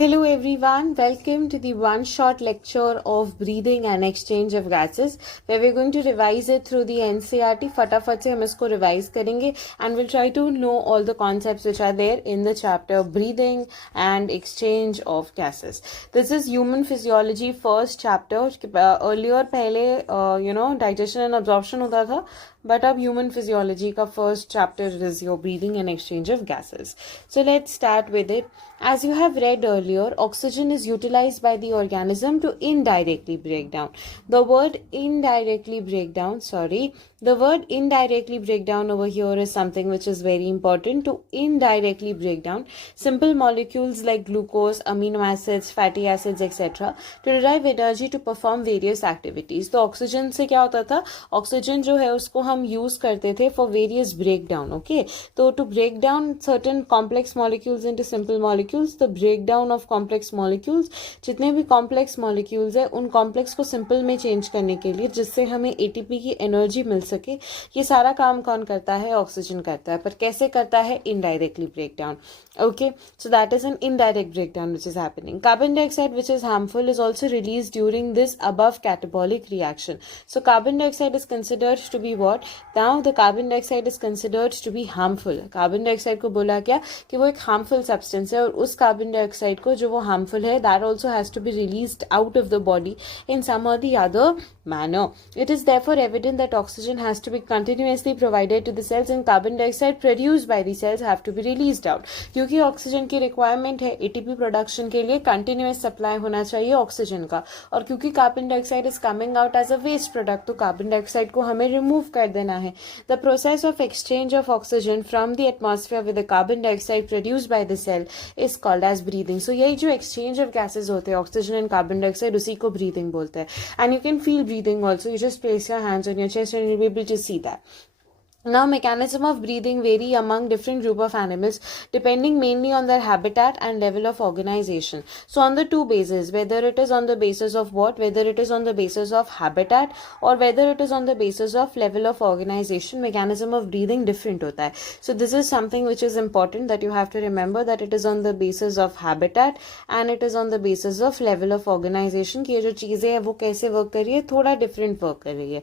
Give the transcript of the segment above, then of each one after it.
Hello everyone, welcome to the one short lecture of breathing and exchange of gases where we're going to revise it through the NCERT. फटाफट से हम इसको revise करेंगे and we'll try to know all the concepts which are there in the chapter breathing and exchange of gases. This is human physiology first chapter. Earlier पहले digestion and absorption होता था, but अब human physiology का first chapter is your breathing and exchange of gases. So let's start with it. As you have read earlier, oxygen is utilized by the organism to indirectly break down. The word indirectly break down over here is something which is very important. To indirectly break down simple molecules like glucose, amino acids, fatty acids, etc. to derive energy to perform various activities. तो oxygen से क्या होता था? Oxygen जो है उसको हम use करते थे for various breakdown. Okay, तो to break down certain complex molecules into simple molecules, the breakdown of complex molecules, जितने भी complex molecules है उन complex को simple में change करने के लिए जिससे हमें ATP की एनर्जी मिल सके, ये सारा काम कौन करता है? ऑक्सीजन करता है. पर कैसे करता है? Indirectly breakdown. Okay, so that is an indirect breakdown which is happening. Carbon dioxide, which is harmful, is also released during this above catabolic reaction. So carbon dioxide is considered to be what? Now the carbon dioxide is considered to be harmful. Carbon dioxide को बोला क्या कि वो एक harmful substance है और उस carbon dioxide को जो वो harmful है, that also has to be released out of the body in some or the other manner. It is therefore evident that oxygen has to be continuously provided to the cells and carbon dioxide produced by the cells have to be released out. क्योंकि oxygen की requirement है ATP production के लिए, continuous supply होना चाहिए oxygen का, और क्योंकि carbon dioxide is coming out as a waste product तो कार्बन डाइऑक्साइड को हमें रिमूव कर देना है. The process of exchange of oxygen from the atmosphere with the carbon dioxide produced by the cell is called as breathing. So यही जो exchange of gases होते हैं ऑक्सीजन एंड कार्बन डाइऑक्साइड, उसी को ब्रीदिंग बोलते हैं. And you can feel breathing also. You just place your hands on your chest and you will be able to see that. Now, mechanism of breathing vary among different group of animals depending mainly on their habitat and level of organization. So, on the two bases, whether it is on the basis of what, whether it is on the basis of habitat or whether it is on the basis of level of organization, mechanism of breathing different होता है. So, this is something which is important that you have to remember, that it is on the basis of habitat and it is on the basis of level of organization कि ये जो चीजें हैं वो कैसे work कर रही है, थोड़ा different work कर रही है.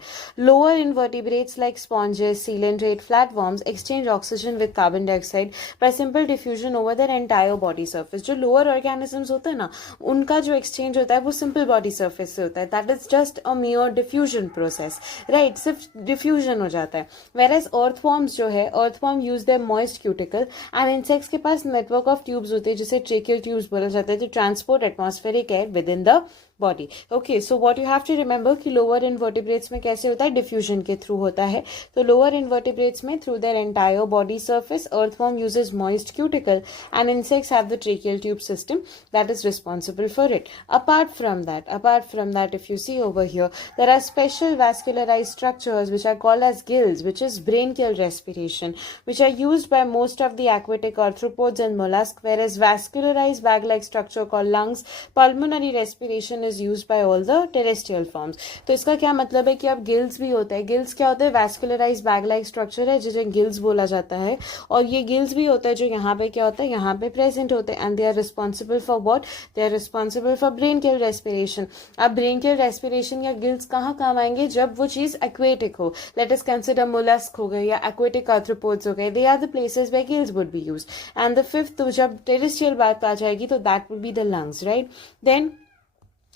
Lower invertebrates like sponges, coelacanth, flatworms exchange oxygen with carbon dioxide by simple diffusion over their entire body surface. जो lower organisms होते हैं ना, उनका जो exchange होता है वो simple body surface से होता है. That is just a mere diffusion process, right? सिर्फ diffusion हो जाता है. Whereas earthworms जो है, earthworm use their moist cuticle and insects के पास network of tubes होते हैं जिसे tracheal tubes बोला जाता है, जो transport atmospheric air within the body. Okay, so what you have to remember कि lower invertebrates में कैसे होता है? diffusion के through होता है. तो lower invertebrates में through their entire body surface, earthworm uses moist cuticle and insects have the tracheal tube system that is responsible for it. Apart from that, if you see over here, there are special vascularized structures which are called as gills, which is branchial respiration, which are used by most of the aquatic arthropods and mollusks, whereas vascularized bag-like structure called lungs, pulmonary respiration is used by all the terrestrial forms. तो इसका क्या मतलब है कि अब gills भी होता है. गिल्स क्या होता है? वैस्कुलराइज बैग लाइक स्ट्रक्चर है जिसे गिल्स बोला जाता है, और ये गिल्स भी होता है जो यहाँ पे क्या होता है, यहाँ पे प्रेजेंट होते हैं. And they are responsible for what? They are responsible for branchial respiration. अब ब्रेनकियल रेस्पिरेशन या गिल्स कहाँ काम आएंगे? जब वो चीज एक्वेटिक हो. लेट अस कंसिडर मोलस्क हो गए या एक्वेटिक आर्थ्रोपोड्स हो गए. They are the places where gills would be used. And the fifth, जब टेरेस्ट्रियल बात आ जाएगी तो that will be the lungs, right? Then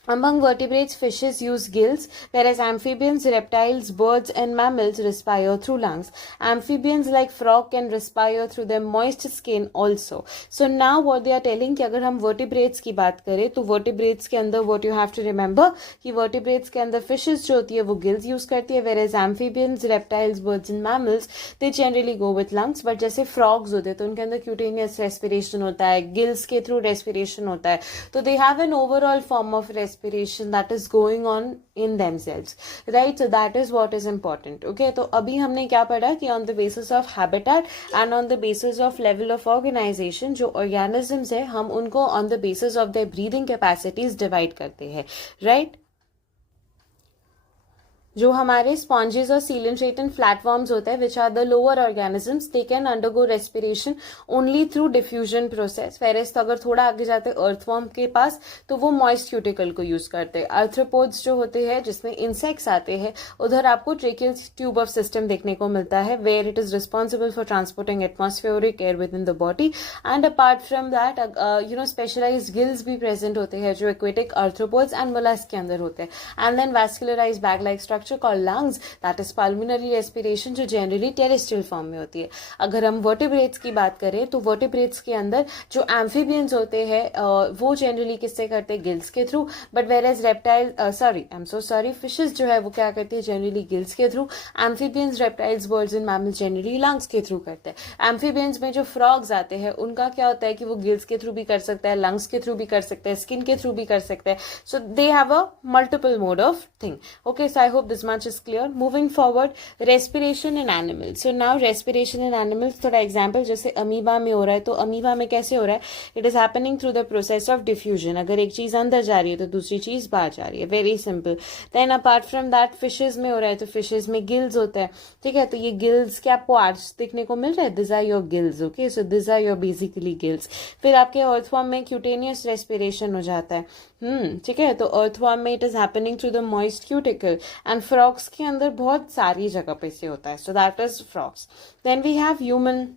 among vertebrates, fishes use gills, whereas amphibians, reptiles, birds and mammals respire through lungs. Amphibians like frog can respire through their moist skin also. So now what they are telling कि अगर हम vertebrates की बात करें तो vertebrates के अंदर what you have to remember कि vertebrates के अंदर fishes जो होती है वो gills use करती है, whereas amphibians, reptiles, birds and mammals they generally go with lungs. But जैसे frogs होते हैं तो उनके अंदर cutaneous respiration होता है, gills के through respiration होता है, तो they have an overall form of respiration that is going on in themselves, right? So that is what is important. Okay, तो अभी हमने क्या पढ़ा कि on the basis of habitat and on the basis of level of organization जो organisms है हम उनको on the basis of their breathing capacities divide करते हैं, right? जो हमारे स्पॉन्जेस और सीलेंट्रेटन फ्लैटफॉर्म्स होते हैं which are the lower organisms, they can undergo respiration only through diffusion process. फेरेस तो अगर थोड़ा आगे जाते हैं अर्थवॉर्म के पास तो वो मॉइस्ट क्यूटिकल को यूज करते हैं। आर्थ्रोपोड्स जो होते हैं जिसमें इंसेक्ट्स आते हैं, उधर आपको ट्रेकियल ट्यूब ऑफ सिस्टम देखने को मिलता है where it is responsible for transporting atmospheric air within the body. And apart from that specialised gills भी प्रेजेंट होते हैं जो एक्वेटिक आर्थ्रोपोड्स एंड मोलस्क के अंदर होते हैं। And then vascularised bag like structure called lungs, that is pulmonary respiration, जो generally terrestrial form में होती है। अगर हम वर्टिब्रेट्स की बात करें तो वर्टिब्रेट्स के अंदर जो एम्फीबियंस होते हैं वो जनरली किससे करते हैं, गिल्स के through. But whereas reptile fishes जो है वो क्या करती है, जनरली गिल्स के through. Amphibians, reptiles, birds and mammals generally lungs के थ्रू करते हैं। एम्फीबियंस में जो फ्रॉग्स आते हैं उनका क्या होता है कि वो गिल्स के थ्रू भी कर सकता है, लंग्स के थ्रू भी कर सकते हैं, स्किन के थ्रू भी कर सकते हैं। So they have a multiple mode of thing. Okay, so I hope this much is clear. Moving forward, respiration in animals. So now respiration in animals, थोड़ा एग्जाम्पल जैसे अमीबा में हो रहा है, तो अमीबा में कैसे हो रहा है, it is happening through the process of diffusion. अगर एक चीज अंदर जा रही है तो दूसरी चीज बाहर जा रही है, very simple. Then apart from that fishes में हो रहा है तो फिशेज में गिल्स होता है, ठीक है। तो ये गिल्स के आपको आर्ट्स देखने को मिल रहा है, this are your gills. Okay, so this are your basically gills. फिर आपके अर्थवॉर्म में क्यूटेनियस रेस्पिरेशन हो जाता है, ठीक है। तो अर्थवॉर्म में it is happening through the moist cuticle. And frogs के अंदर बहुत सारी जगह पे से होता है, so that is frogs. Then we have human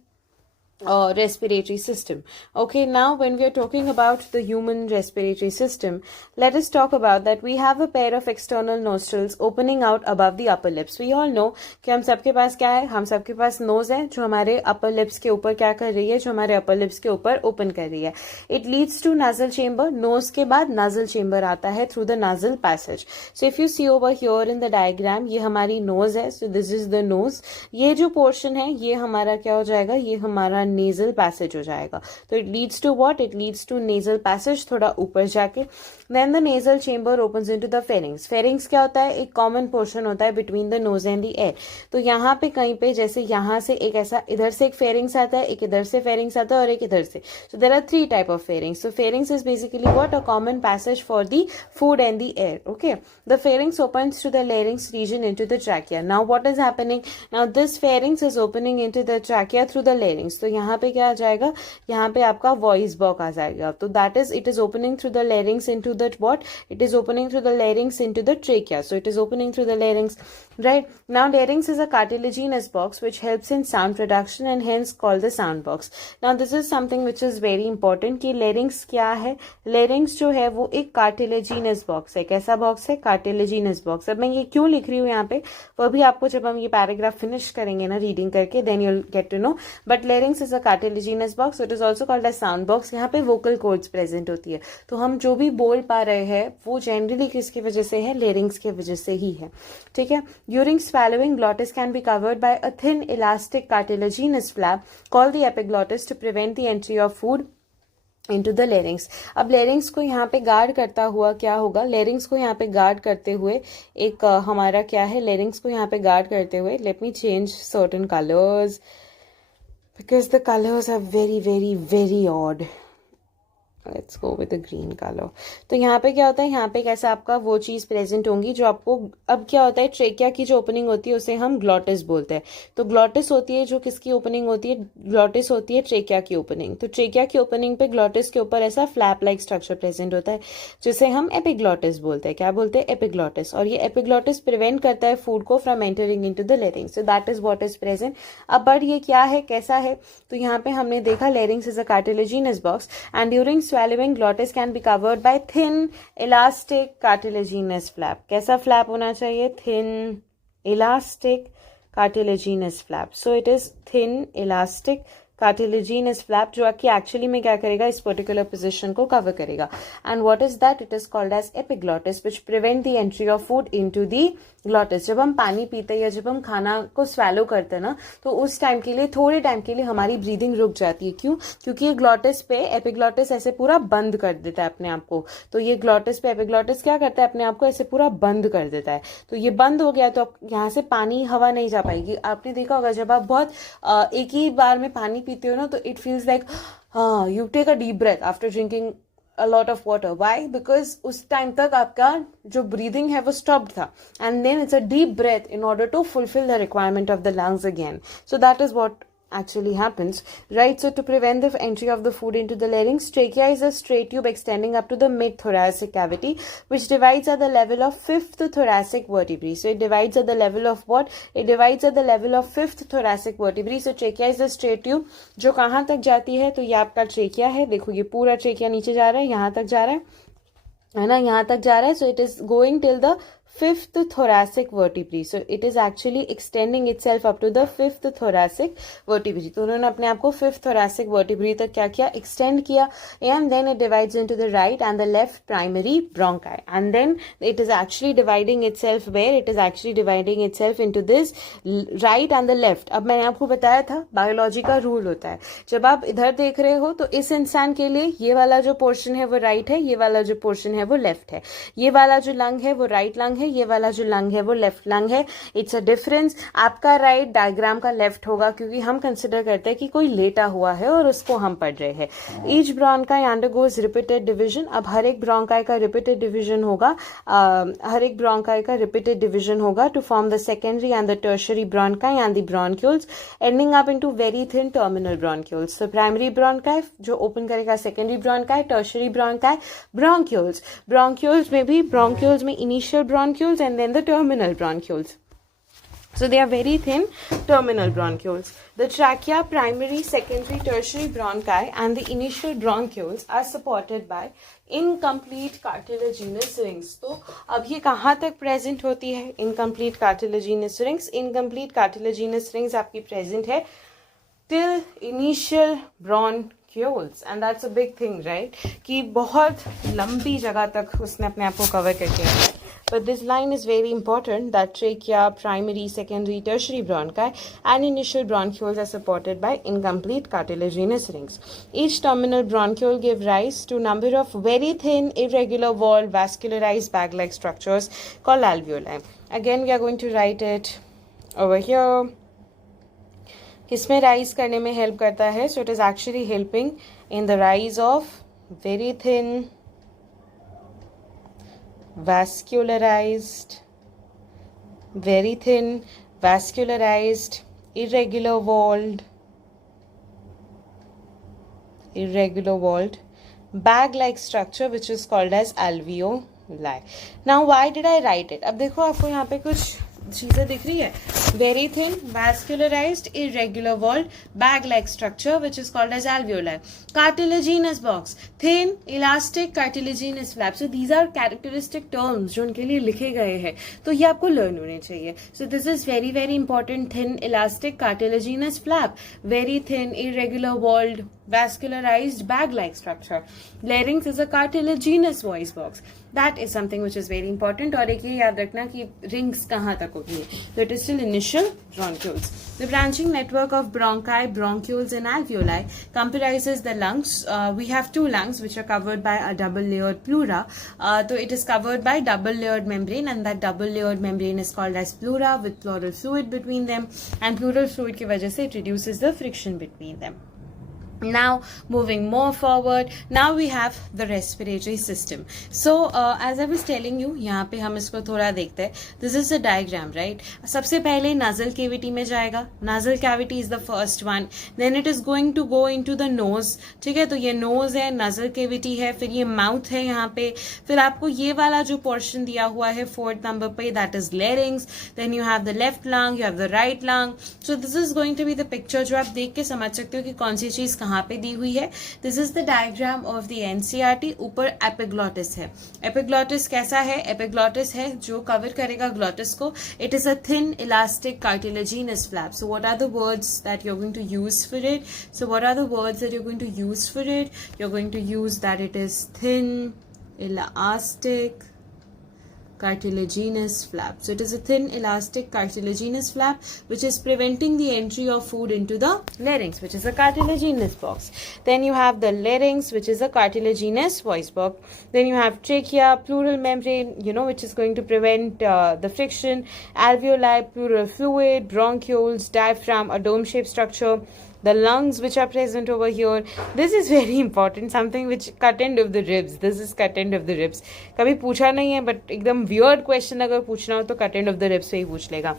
respiratory system. Okay, now when we are talking about the human respiratory system, let us talk about that we have a pair of external nostrils opening out above the upper lips. We all know कि हम सबके पास क्या है, हम सबके पास nose है जो हमारे upper lips के ऊपर क्या कर रही है, जो हमारे upper lips के ऊपर open कर रही है। It leads to nasal chamber. nose के बाद nasal chamber आता है through the nasal passage. So if you see over here in the diagram, ये हमारी nose है, so this is the nose. ये जो portion है ये हमारा क्या हो जाएगा, ये हमारा नेजल पैसेज हो जाएगा। तो it leads to what, it leads to nasal passage, थोड़ा ऊपर जाके। Then the nasal chamber opens into the pharynx. Pharynx क्या होता है, एक कॉमन पोर्शन होता है between the nose and the air. तो यहाँ पे कहीं पे जैसे यहाँ से एक ऐसा इधर से एक फेरिंग्स आता है, एक इधर से फेरिंग्स आता है और एक इधर से। So there are 3 type of pharynx. So pharynx is basically what, a common passage for the food and the air. Okay, the pharynx opens to the larynx region into the trachea. Now what is happening, now this pharynx is opening into the trachea through the larynx. तो यहाँ पे क्या आ जाएगा, यहाँ पे आपका voice box आ जाएगा। तो that is, it is opening through the larynx into the what, it is opening through the larynx into the trachea. So it is opening through the larynx, right? Now larynx is a cartilaginous box which helps in sound production and hence called the sound box. Now this is something which is very important कि larynx क्या है, larynx जो है वो एक cartilaginous box है। कैसा box है, cartilaginous box। अब मैं ये क्यों लिख रही हूँ यहाँ पे, वो भी आपको जब हम ये पैराग्राफ फिनिश करेंगे ना रीडिंग करके, then you'll get to know. But larynx is a cartilaginous box, so it is also called as sound box. यहाँ पे vocal cords present होती है, तो हम जो भी बोल पा रहे हैं वो जनरली किसकी वजह से है, larynx के वजह से ही है, ठीक है। During swallowing, glottis can be covered by a thin elastic cartilaginous flap called the epiglottis to prevent the entry of food into the larynx. अब larynx को यहाँ पे गार्ड करता हुआ क्या होगा, larynx को यहाँ पे गार्ड करते हुए एक हमारा क्या है, larynx को यहाँ पे गार्ड करते हुए, let me change certain colors because the colors are very very very odd. Let's go with the green color. तो यहाँ पे क्या होता है, यहाँ पे कैसा आपका वो चीज़ प्रेजेंट होंगी जो आपको, अब क्या होता है, ट्रेकिया की जो ओपनिंग होती है उसे हम ग्लॉटिस बोलते हैं। तो ग्लॉटिस होती है जो किसकी ओपनिंग होती है, ग्लॉटिस होती है ट्रेकिया की ओपनिंग। तो ट्रेकिया की ओपनिंग पे ग्लॉटिस के ऊपर ऐसा फ्लैप लाइक स्ट्रक्चर प्रेजेंट होता है जिसे हम एपिग्लॉटिस बोलते हैं। क्या बोलते हैं, एपिग्लॉटिस। और ये एपिग्लॉटिस प्रिवेंट करता है फूड को from entering into the larynx. So that is what is present. अब बट ये क्या है, कैसा है, तो यहाँ पे हमने देखा larynx is a cartilaginous box and during swallowing glottis can be covered by thin elastic cartilaginous flap. कैसा flap होना चाहिए, thin elastic cartilaginous flap. So it is thin elastic cartilaginous flap जो कि एक्चुअली में क्या करेगा, इस पर्टिकुलर पोजीशन को कवर करेगा। And what is that, it is called as epiglottis which prevent the entry of food into the glottis. जब हम पानी पीते हैं या जब हम खाना को स्वैलो करते हैं ना, तो उस टाइम के लिए, थोड़े टाइम के लिए हमारी ब्रीदिंग रुक जाती है। क्यों, क्योंकि ये ग्लॉटिस पे एपिग्लॉटिस ऐसे पूरा बंद कर देता है अपने आप को। तो ये ग्लॉटिस पे एपिग्लॉटिस क्या करता है, अपने आप को ऐसे पूरा बंद कर देता है। तो ये बंद हो गया तो यहाँ से पानी, हवा नहीं जा पाएगी। आपने देखा होगा जब आप बहुत एक ही बार में पानी पीते हो ना, तो it feels like you take a deep breath after drinking a lot of water. Why? Because उस टाइम तक आपका जो breathing है वो stopped था, and then it's a deep breath in order to fulfill the requirement of the lungs again. So that is what actually happens, right? So to prevent the entry of the food into the larynx, trachea is a straight tube extending up to the mid-thoracic cavity, which divides at the level of fifth thoracic vertebrae. So it divides at the level of what? It divides at the level of fifth thoracic vertebrae. So trachea is a straight tube जो कहाँ तक जाती है? तो ये आपका trachea है, देखो ये पूरा trachea नीचे जा रहा है, यहाँ तक जा रहा है ना, यहाँ तक जा रहा है. So it is going till the fifth thoracic vertebrae. So it is actually extending itself up to the fifth thoracic vertebrae. तो उन्होंने अपने आप को fifth thoracic vertebrae तक क्या किया? Extend किया. And then it divides into the right and the left primary bronchi. And then it is actually dividing itself where? It is actually dividing itself into this right and the left. अब मैंने आपको बताया था biology का rule होता है, जब आप इधर देख रहे हो तो इस इंसान के लिए ये वाला जो पोर्शन है वो राइट है, ये वाला जो पोर्शन है वो लेफ्ट है, ये वाला जो लंग है वो राइट लंग है, ये वाला जो लंग है वो लेफ्ट लंग है. It's a difference. आपका राइट डायग्राम का लेफ्ट होगा क्योंकि हम कंसिडर करते हैं कि कोई लेटा हुआ है और उसको हम पढ़ रहे हैं. Each bronchi undergoes repeated division. अब हर एक ब्रोंकाई का रिपीटेड डिवीजन होगा, हर एक ब्रोंकाई का रिपीटेड डिवीजन होगा to form the secondary and the tertiary bronchi and the bronchioles ending up into very thin terminal bronchioles. So primary bronchi जो open करेगा secondary bronchi, tertiary bronchi, bronchioles. Bronchioles में भी bronchioles में initial bronchioles and then the terminal bronchioles. So they are very thin terminal bronchioles. The trachea, primary, secondary, tertiary bronchi and the initial bronchioles are supported by incomplete cartilaginous rings. तो अब ये कहाँ तक present होती है? Incomplete cartilaginous rings. Incomplete cartilaginous rings आपकी present है till initial bronchioles, and that's a big thing, right? कि बहुत लंबी जगह तक उसने अपने आप को cover करके रखा है. But this line is very important that trachea, primary, secondary, tertiary bronchi and initial bronchioles are supported by incomplete cartilaginous rings. Each terminal bronchiole give rise to number of very thin, irregular walled, vascularized bag-like structures called alveoli. Again, we are going to write it over here. किसमें rise करने में help करता है? So it is actually helping in the rise of very thin, vascularized, very thin, vascularized, irregular walled, bag-like structure which is called as alveoli. Now why did I write it? अब देखो आपको यहाँ पे कुछ चीजें दिख रही है. Very thin, vascularized, irregular walled, bag-like structure which is called as alveoli. Cartilaginous box, thin, elastic, cartilaginous flap. So these are characteristic terms जो उनके लिए लिखे गए हैं, तो ये आपको learn होने चाहिए. So this is very very important. Thin, elastic, cartilaginous flap, very thin, irregular walled, vascularized, bag-like structure. Larynx is a cartilaginous voice box. That is something which is very important. और एक ये याद रखना कि rings कहाँ तक होती है. So it is still initial bronchioles. The branching network of bronchi, bronchioles and alveoli comprises the lungs. We have two lungs which are covered by a double-layered pleura. So it is covered by double-layered membrane, and that double-layered membrane is called as pleura with pleural fluid between them. And pleural fluid की वजह से it reduces the friction between them. Now moving more forward, now we have the respiratory system. So as I was telling you, यहाँ पे हम इसको थोड़ा देखते हैं. This is a diagram, right? सबसे पहले nasal cavity में जाएगा. Nasal cavity is the first one. Then it is going to go into the nose. ठीक है, तो ये nose है, nasal cavity है, फिर ये mouth है यहाँ पे, फिर आपको ये वाला जो portion दिया हुआ है 4th number पे, that is larynx. Then you have the left lung, you have the right lung. So this is going to be the picture जो आप देख के समझ सकते हो कि कौन सी चीज कहाँ पे दी हुई है. This is the diagram of the NCERT. ऊपर एपिग्लॉटिस है. एपिग्लॉटिस कैसा है? एपिग्लॉटिस है जो कवर करेगा ग्लॉटिस को. It is a thin elastic cartilaginous flap. So what are the words that you are going to use for it? So what are the words that you are going to use for it? You are going to use that it is thin elastic cartilaginous flap. So it is a thin elastic cartilaginous flap which is preventing the entry of food into the larynx, which is a cartilaginous box. Then you have the larynx, which is a cartilaginous voice box. Then you have trachea, pleural membrane, which is going to prevent the friction, alveoli, pleural fluid, bronchioles, diaphragm, a dome-shaped structure, the lungs which are present over here. This is very important, something which cut end of the ribs. This is cut end of the ribs. कभी पूछा नहीं है, but एकदम weird question अगर पूछना हो तो cut end of the ribs से ही पूछ लेगा.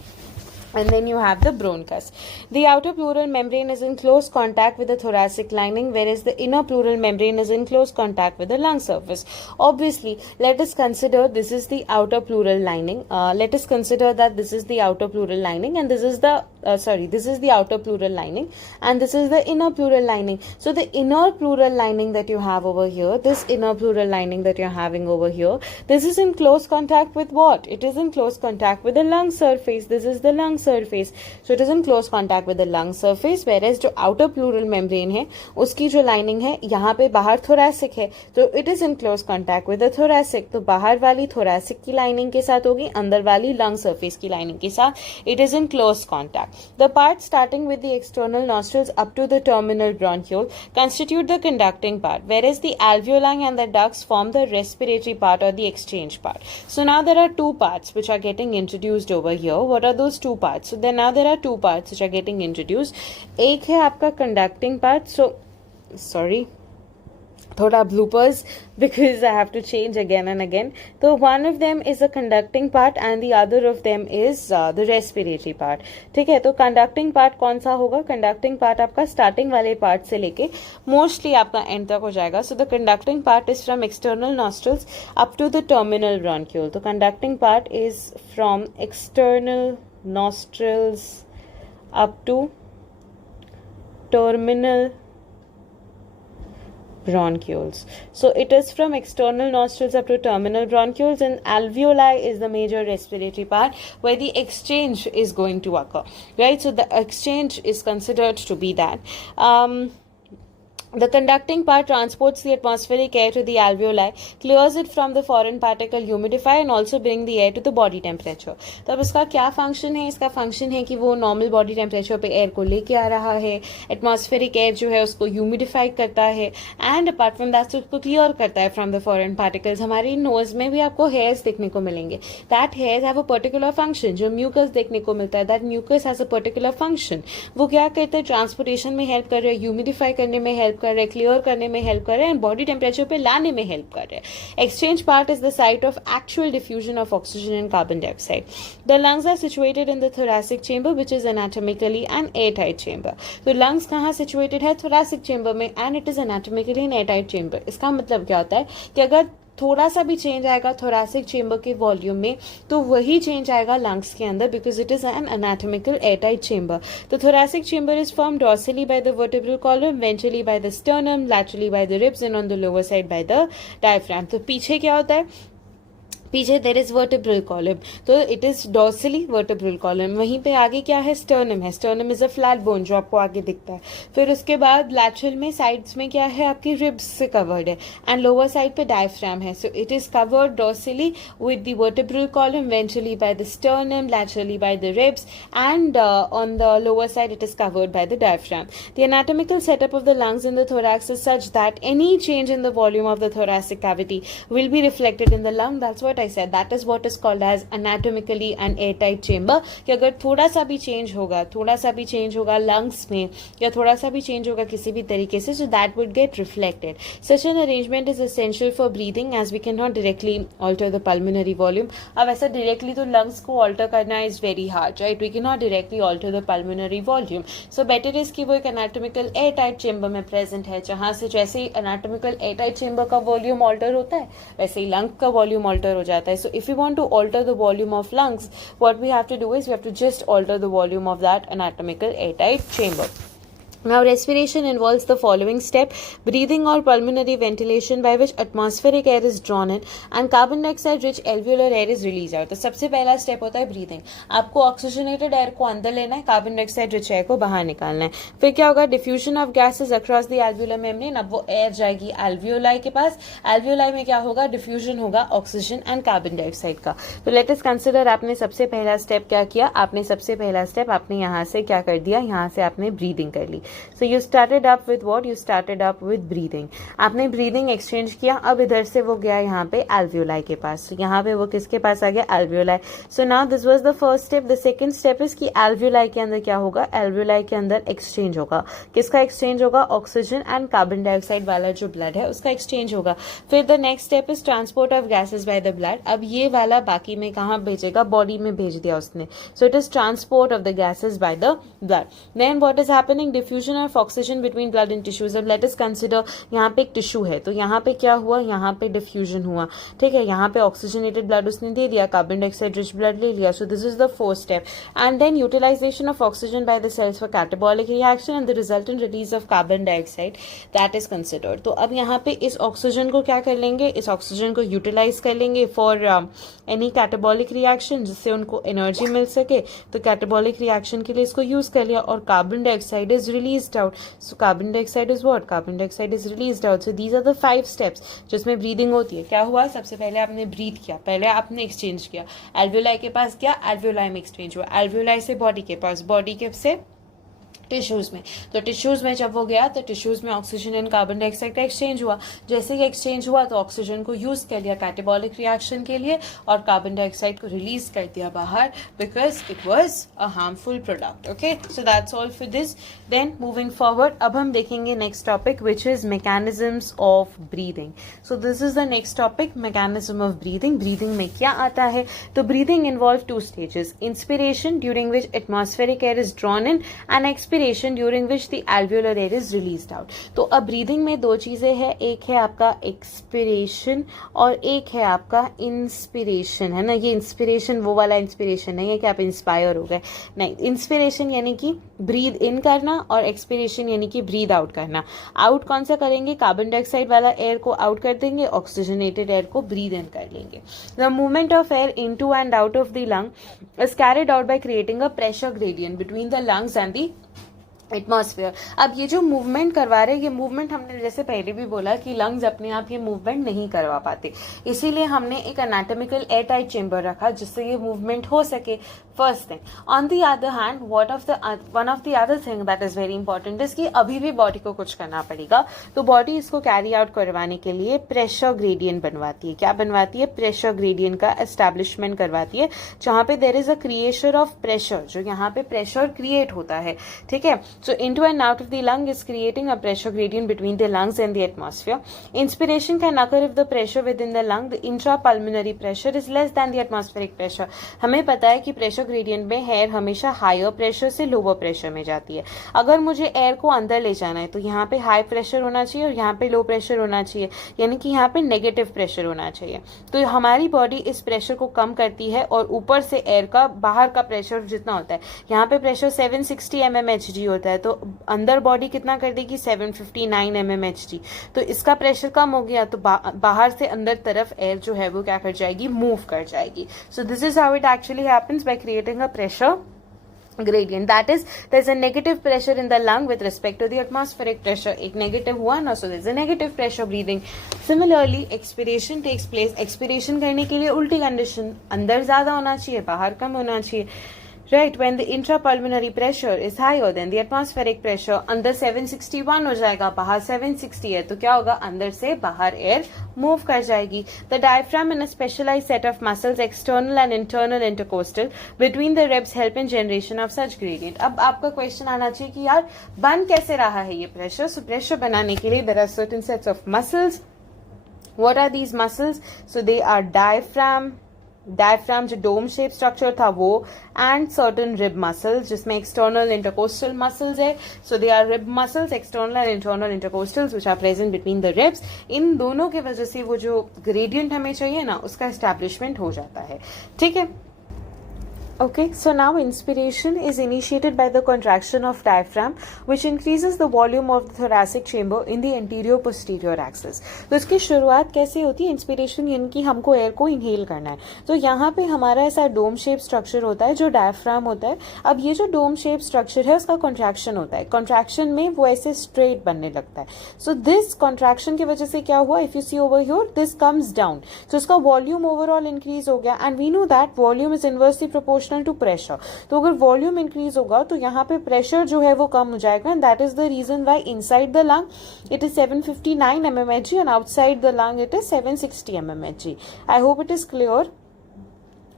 And then you have the bronchus. The outer pleural membrane is in close contact with the thoracic lining, whereas the inner pleural membrane is in close contact with the lung surface. Obviously, let us consider this is the outer pleural lining. Let us consider that this is the outer pleural lining, and this is the this is the outer pleural lining, and this is the inner pleural lining. So the inner pleural lining that you have over here, this inner pleural lining that you're having over here, this is in close contact with what? It is in close contact with the lung surface. This is the lung surface. So it is in close contact with the lung surface, whereas जो outer pleural membrane है उसकी जो lining है यहाँ पे बाहर thoracic है, तो it is in close contact with the thoracic. तो बाहर वाली thoracic की lining के साथ होगी, अंदर वाली lung surface की lining के साथ it is in close contact. The part starting with the external nostrils up to the terminal bronchiole constitute the conducting part, whereas the alveoli and the ducts form the respiratory part or the exchange part. So now there are two parts which are getting introduced over here. What are those two parts? So then now there are two parts which are getting introduced. एक है आपका conducting part. So sorry, थोड़ा bloopers because I have to change again and again. So one of them is the conducting part and the other of them is the respiratory part. ठीक है, तो conducting part कौन सा होगा? Conducting part आपका starting वाले part से लेके mostly आपका end तक हो जाएगा. So the conducting part is from external nostrils up to the terminal bronchiole. तो conducting part is from external nostrils up to terminal bronchioles. So it is from external nostrils up to terminal bronchioles, and alveoli is the major respiratory part where the exchange is going to occur, right? So the exchange is considered to be that. The conducting part transports the atmospheric air to the alveoli, clears it from the foreign particle, humidify and also bring the air to the body temperature. तो अब इसका क्या function है? इसका function है कि वो normal body temperature पे एयर को लेके आ रहा है, एटमॉस्फेरिक एयर जो है उसको ह्यूमिडिफाई करता है, एंड अपार्ट फ्रॉम दैट उसको क्लियर करता है फ्रॉम द फॉरेन पार्टिकल्स. हमारी नोज में भी आपको हेयर्स देखने को मिलेंगे. That hairs have a particular function. जो म्यूकस देखने को मिलता है, that mucus has a particular function. वो क्या करते हैं? ट्रांसपोर्टेशन में हेल्प कर रहे हैं, ह्यूमिडिफाई करने में हेल्प कर रहे हैं, क्लियर करने में हेल्प कर रहे हैं, एंड बॉडी टेम्परेचर पे लाने में हेल्प कर रहे हैं. Exchange part is the site of actual diffusion of oxygen and carbon dioxide. The lungs are situated in the thoracic chamber which is anatomically an airtight chamber. तो lungs कहाँ situated है? Thoracic chamber में, and it is anatomically an airtight chamber. इसका मतलब क्या होता है कि अगर थोड़ा सा भी चेंज आएगा थोरैसिक चेंबर के वॉल्यूम में तो वही चेंज आएगा लंग्स के अंदर, because it is an anatomical airtight chamber. तो thoracic chamber is form dorsally by the vertebral column, ventrally by the sternum, laterally by the ribs and on the lower side by the diaphragm. तो पीछे क्या होता है? पीछे there is vertebral column, तो it is dorsally vertebral column. वहीं पे आगे क्या है? स्टर्नम है. Sternum is a flat bone जो आपको आगे दिखता है. फिर उसके बाद लैटरल में साइड्स में क्या है? आपकी रिब्स से कवर्ड है, एंड लोअर साइड पे डायफ्राम है. So it is covered dorsally with the vertebral column, ventrally by the sternum, laterally by the ribs, and on the lower side it is covered by the diaphragm. The anatomical setup of the lungs in the thorax is such that any change in the volume of the thoracic cavity will be reflected in the lung. That's what I said. That is what is called as anatomically an airtight chamber. कि अगर थोड़ा सा भी change होगा lungs में, या थोड़ा सा भी चेंज होगा किसी भी तरीके से, so that would get reflected. Such an arrangement is essential for breathing as we cannot directly alter the pulmonary volume. अब ऐसा directly तो lungs को alter करना is very hard, right? We cannot directly alter the pulmonary volume. So better is कि वो एक anatomical airtight chamber में present है, जहाँ से जैसे ही anatomical airtight chamber का volume alter होता है वैसे ही lung का volume alter हो जाता है. So if you want to alter the volume of lungs, what we have to do is we have to just alter the volume of that anatomical airtight chamber. Now respiration involves the following step: breathing or pulmonary ventilation by which atmospheric air is drawn in and carbon dioxide rich alveolar air is released out. तो सबसे पहला step होता है breathing. आपको oxygenated air को अंदर लेना है, कार्बन डाइऑक्साइड रिच एयर को बाहर निकालना है. फिर क्या होगा? Diffusion of gases across the alveolar membrane. अब वो एयर जाएगी एल्वियोलाई के पास. एल्वियोलाई में क्या होगा? डिफ्यूजन होगा ऑक्सीजन एंड कार्बन डाइऑक्साइड का. तो लेट अस कंसिडर आपने सबसे पहला स्टेप क्या किया? आपने सबसे पहला स्टेप आपने यहाँ से क्या कर दिया? यहाँ से आपने ब्रीदिंग कर ली. So you started up with what, you started up with breathing. आपने ब्रीदिंग एक्सचेंज किया, अब इधर से वो गया यहाँ पे एल्वियोलाई के पास. so, यहाँ पे वो किसके पास आ गया, alveoli. So now this was the first step. The second step is कि एल्वियोलाई के अंदर क्या होगा, एल्वियोलाई के अंदर एक्सचेंज होगा. किसका एक्सचेंज होगा, ऑक्सीजन एंड कार्बन डाइऑक्साइड वाला जो ब्लड है उसका एक्सचेंज होगा. फिर the next step is transport of gases by the blood. अब ये वाला बाकी में कहाँ भेजेगा, बॉडी में भेज दिया उसने. So it is transport of the gases by the blood. Then what is happening, diffusion of oxygen between blood and tissues. अब लेट अस कंसीडर यहाँ पे एक टिश्यू है, तो यहाँ पे क्या हुआ, यहाँ पे डिफ्यूजन हुआ. ठीक है, यहाँ पे ऑक्सीजनेटेड ब्लड उसने दे दिया, कार्बन डाइऑक्साइड रिच ब्लड ले लिया. So this is the fourth step. And then utilisation of oxygen by the cells for catabolic reaction and the resultant release of carbon dioxide, that is considered. तो अब यहाँ पे इस oxygen को क्या कर लेंगे, इस ऑक्सीजन को यूटिलाइज कर लेंगे फॉर एनी कैटाबॉलिक रिएक्शन, जिससे उनको एनर्जी मिल सके. तो कैटाबॉलिक रिएक्शन के लिए इसको यूज कर लिया और carbon dioxide is released out. So carbon dioxide is what, carbon dioxide is released out. So these are the 5 steps जिसमें ब्रीदिंग होती है. क्या हुआ, सबसे पहले आपने ब्रीथ किया, पहले आपने एक्सचेंज किया, एल्वियोलाई के पास गया, एल्वियोलाई में एक्सचेंज हुआ, एल्वियोलाई से बॉडी के पास, बॉडी के से टिश्यूज में. तो टिश्यूज में जब वो गया तो टिश्यूज में ऑक्सीजन एंड कार्बन डाइऑक्साइड का एक्सचेंज हुआ. जैसे ही एक्सचेंज हुआ तो ऑक्सीजन को यूज कर लिया कैटाबॉलिक रिएक्शन के लिए और कार्बन डाइऑक्साइड को रिलीज कर दिया बाहर, because it was a harmful product. Okay, so that's all for this. Then moving forward, अब हम देखेंगे next topic which is mechanisms of breathing. So this is the next topic, mechanism of breathing. Breathing में क्या आता है, तो breathing involve 2 stages, inspiration during which atmospheric air is drawn in and expiration during which the alveolar air is released out. तो अब breathing में 2 चीजें हैं, एक है आपका एक्सपिरेशन और एक है आपका इंस्पिरेशन, है ना. ये इंस्पिरेशन वो वाला इंस्पिरेशन नहीं है कि आप इंस्पायर हो गए, नहीं. इंस्पिरेशन यानी कि ब्रीद इन करना और एक्सपिरेशन यानी कि ब्रीद आउट करना. आउट कौन सा करेंगे, कार्बन डाइऑक्साइड वाला एयर को आउट कर देंगे, ऑक्सीजनेटेड एयर को ब्रीद इन कर लेंगे. The movement of air into and out of the lung is carried out by creating a pressure gradient between the lungs and the atmosphere. अब ये जो मूवमेंट करवा रहे हैं, ये मूवमेंट हमने जैसे पहले भी बोला कि लंग्स अपने आप ये मूवमेंट नहीं करवा पाते, इसीलिए हमने एक एनाटॉमिकल एयर टाइट चेंबर रखा जिससे ये मूवमेंट हो सके. First thing. On the other hand, one of the other thing that is very important is कि अभी भी बॉडी को कुछ करना पड़ेगा. तो बॉडी इसको कैरी आउट करवाने के लिए प्रेशर ग्रेडियंट बनवाती है. क्या बनवाती है, प्रेशर ग्रेडियंट का एस्टैब्लिशमेंट करवाती है, जहां पे there is a creation of pressure, जो यहाँ पे प्रेशर क्रिएट होता है. ठीक है, so into and out of the lung is creating a pressure gradient between the lungs and the atmosphere. Inspiration can occur if the pressure within the lung, the intrapulmonary pressure, is less than the atmospheric pressure. हमें पता है कि pressure gradient में air हमेशा higher pressure से lower pressure में जाती है. अगर मुझे एयर को अंदर ले जाना है तो यहाँ पे हाई प्रेशर होना चाहिए और यहाँ पे लो प्रेशर होना चाहिए, यानी कि यहाँ पे नेगेटिव प्रेशर होना चाहिए. तो हमारी बॉडी इस प्रेशर को कम करती है और ऊपर से एयर का बाहर का प्रेशर जितना होता है, यहाँ पे प्रेशर 760 mmHg होता है, तो अंदर बॉडी कितना कर देगी, 759 mmHg. तो इसका प्रेशर कम हो गया तो बाहर से अंदर तरफ एयर जो है वो क्या कर जाएगी, मूव कर जाएगी. सो this is how it actually happens by creating a pressure gradient. That is, there's a negative pressure in the lung with respect to the atmospheric pressure. एक negative हुआ ना, so there's a negative pressure breathing. Similarly, expiration takes place. expiration करने के लिए उल्टी condition, अंदर ज्यादा होना चाहिए, बाहर कम होना चाहिए. Right, when the intrapulmonary pressure is higher than the atmospheric pressure, अंदर 761 हो जाएगा, बाहर 760 है, तो क्या होगा, अंदर से बाहर एयर मूव कर जाएगी. The diaphragm and a specialized set of muscles, external and internal intercostal, between the ribs help in generation of such gradient. अब आपका क्वेश्चन आना चाहिए कि यार बन कैसे रहा है ये प्रेशर. सो प्रेशर बनाने के लिए there are certain sets of muscles. What are these muscles? So they are diaphragm जो डोम शेप स्ट्रक्चर था वो, एंड सर्टन रिब मसल्स जिसमें एक्सटर्नल इंटरकोस्टल मसल्स है. So they are rib muscles, external and internal intercostals which are present between the ribs. इन दोनों के वजह से वो जो ग्रेडियंट हमें चाहिए ना, उसका एस्टैब्लिशमेंट हो जाता है. ठीक है, Okay, so now inspiration is initiated by the contraction of diaphragm, which increases the volume of the thoracic chamber in the anterior posterior axis. तो इसकी शुरुआत कैसे होती है, इंस्पिरेशन यानी कि हमको एयर को इनहेल करना है. तो यहाँ पे हमारा ऐसा डोम शेप स्ट्रक्चर होता है जो डायफ्राम होता है. अब ये जो डोम शेप स्ट्रक्चर है उसका कॉन्ट्रैक्शन होता है. कॉन्ट्रैक्शन में वो ऐसे स्ट्रेट बनने लगता है. सो दिस कॉन्ट्रैक्शन की वजह से क्या हुआ, if you see over here this comes down, तो उसका वॉल्यूम ओवरऑल इंक्रीज हो गया. And we know that volume is inversely proportional proportional to pressure. तो अगर वॉल्यूम इंक्रीज होगा तो यहाँ पे प्रेशर जो है वो कम हो जाएगा, and that is the reason why inside the lung it is 759 mmHg and outside the lung it is 760 mmHg. I hope it is clear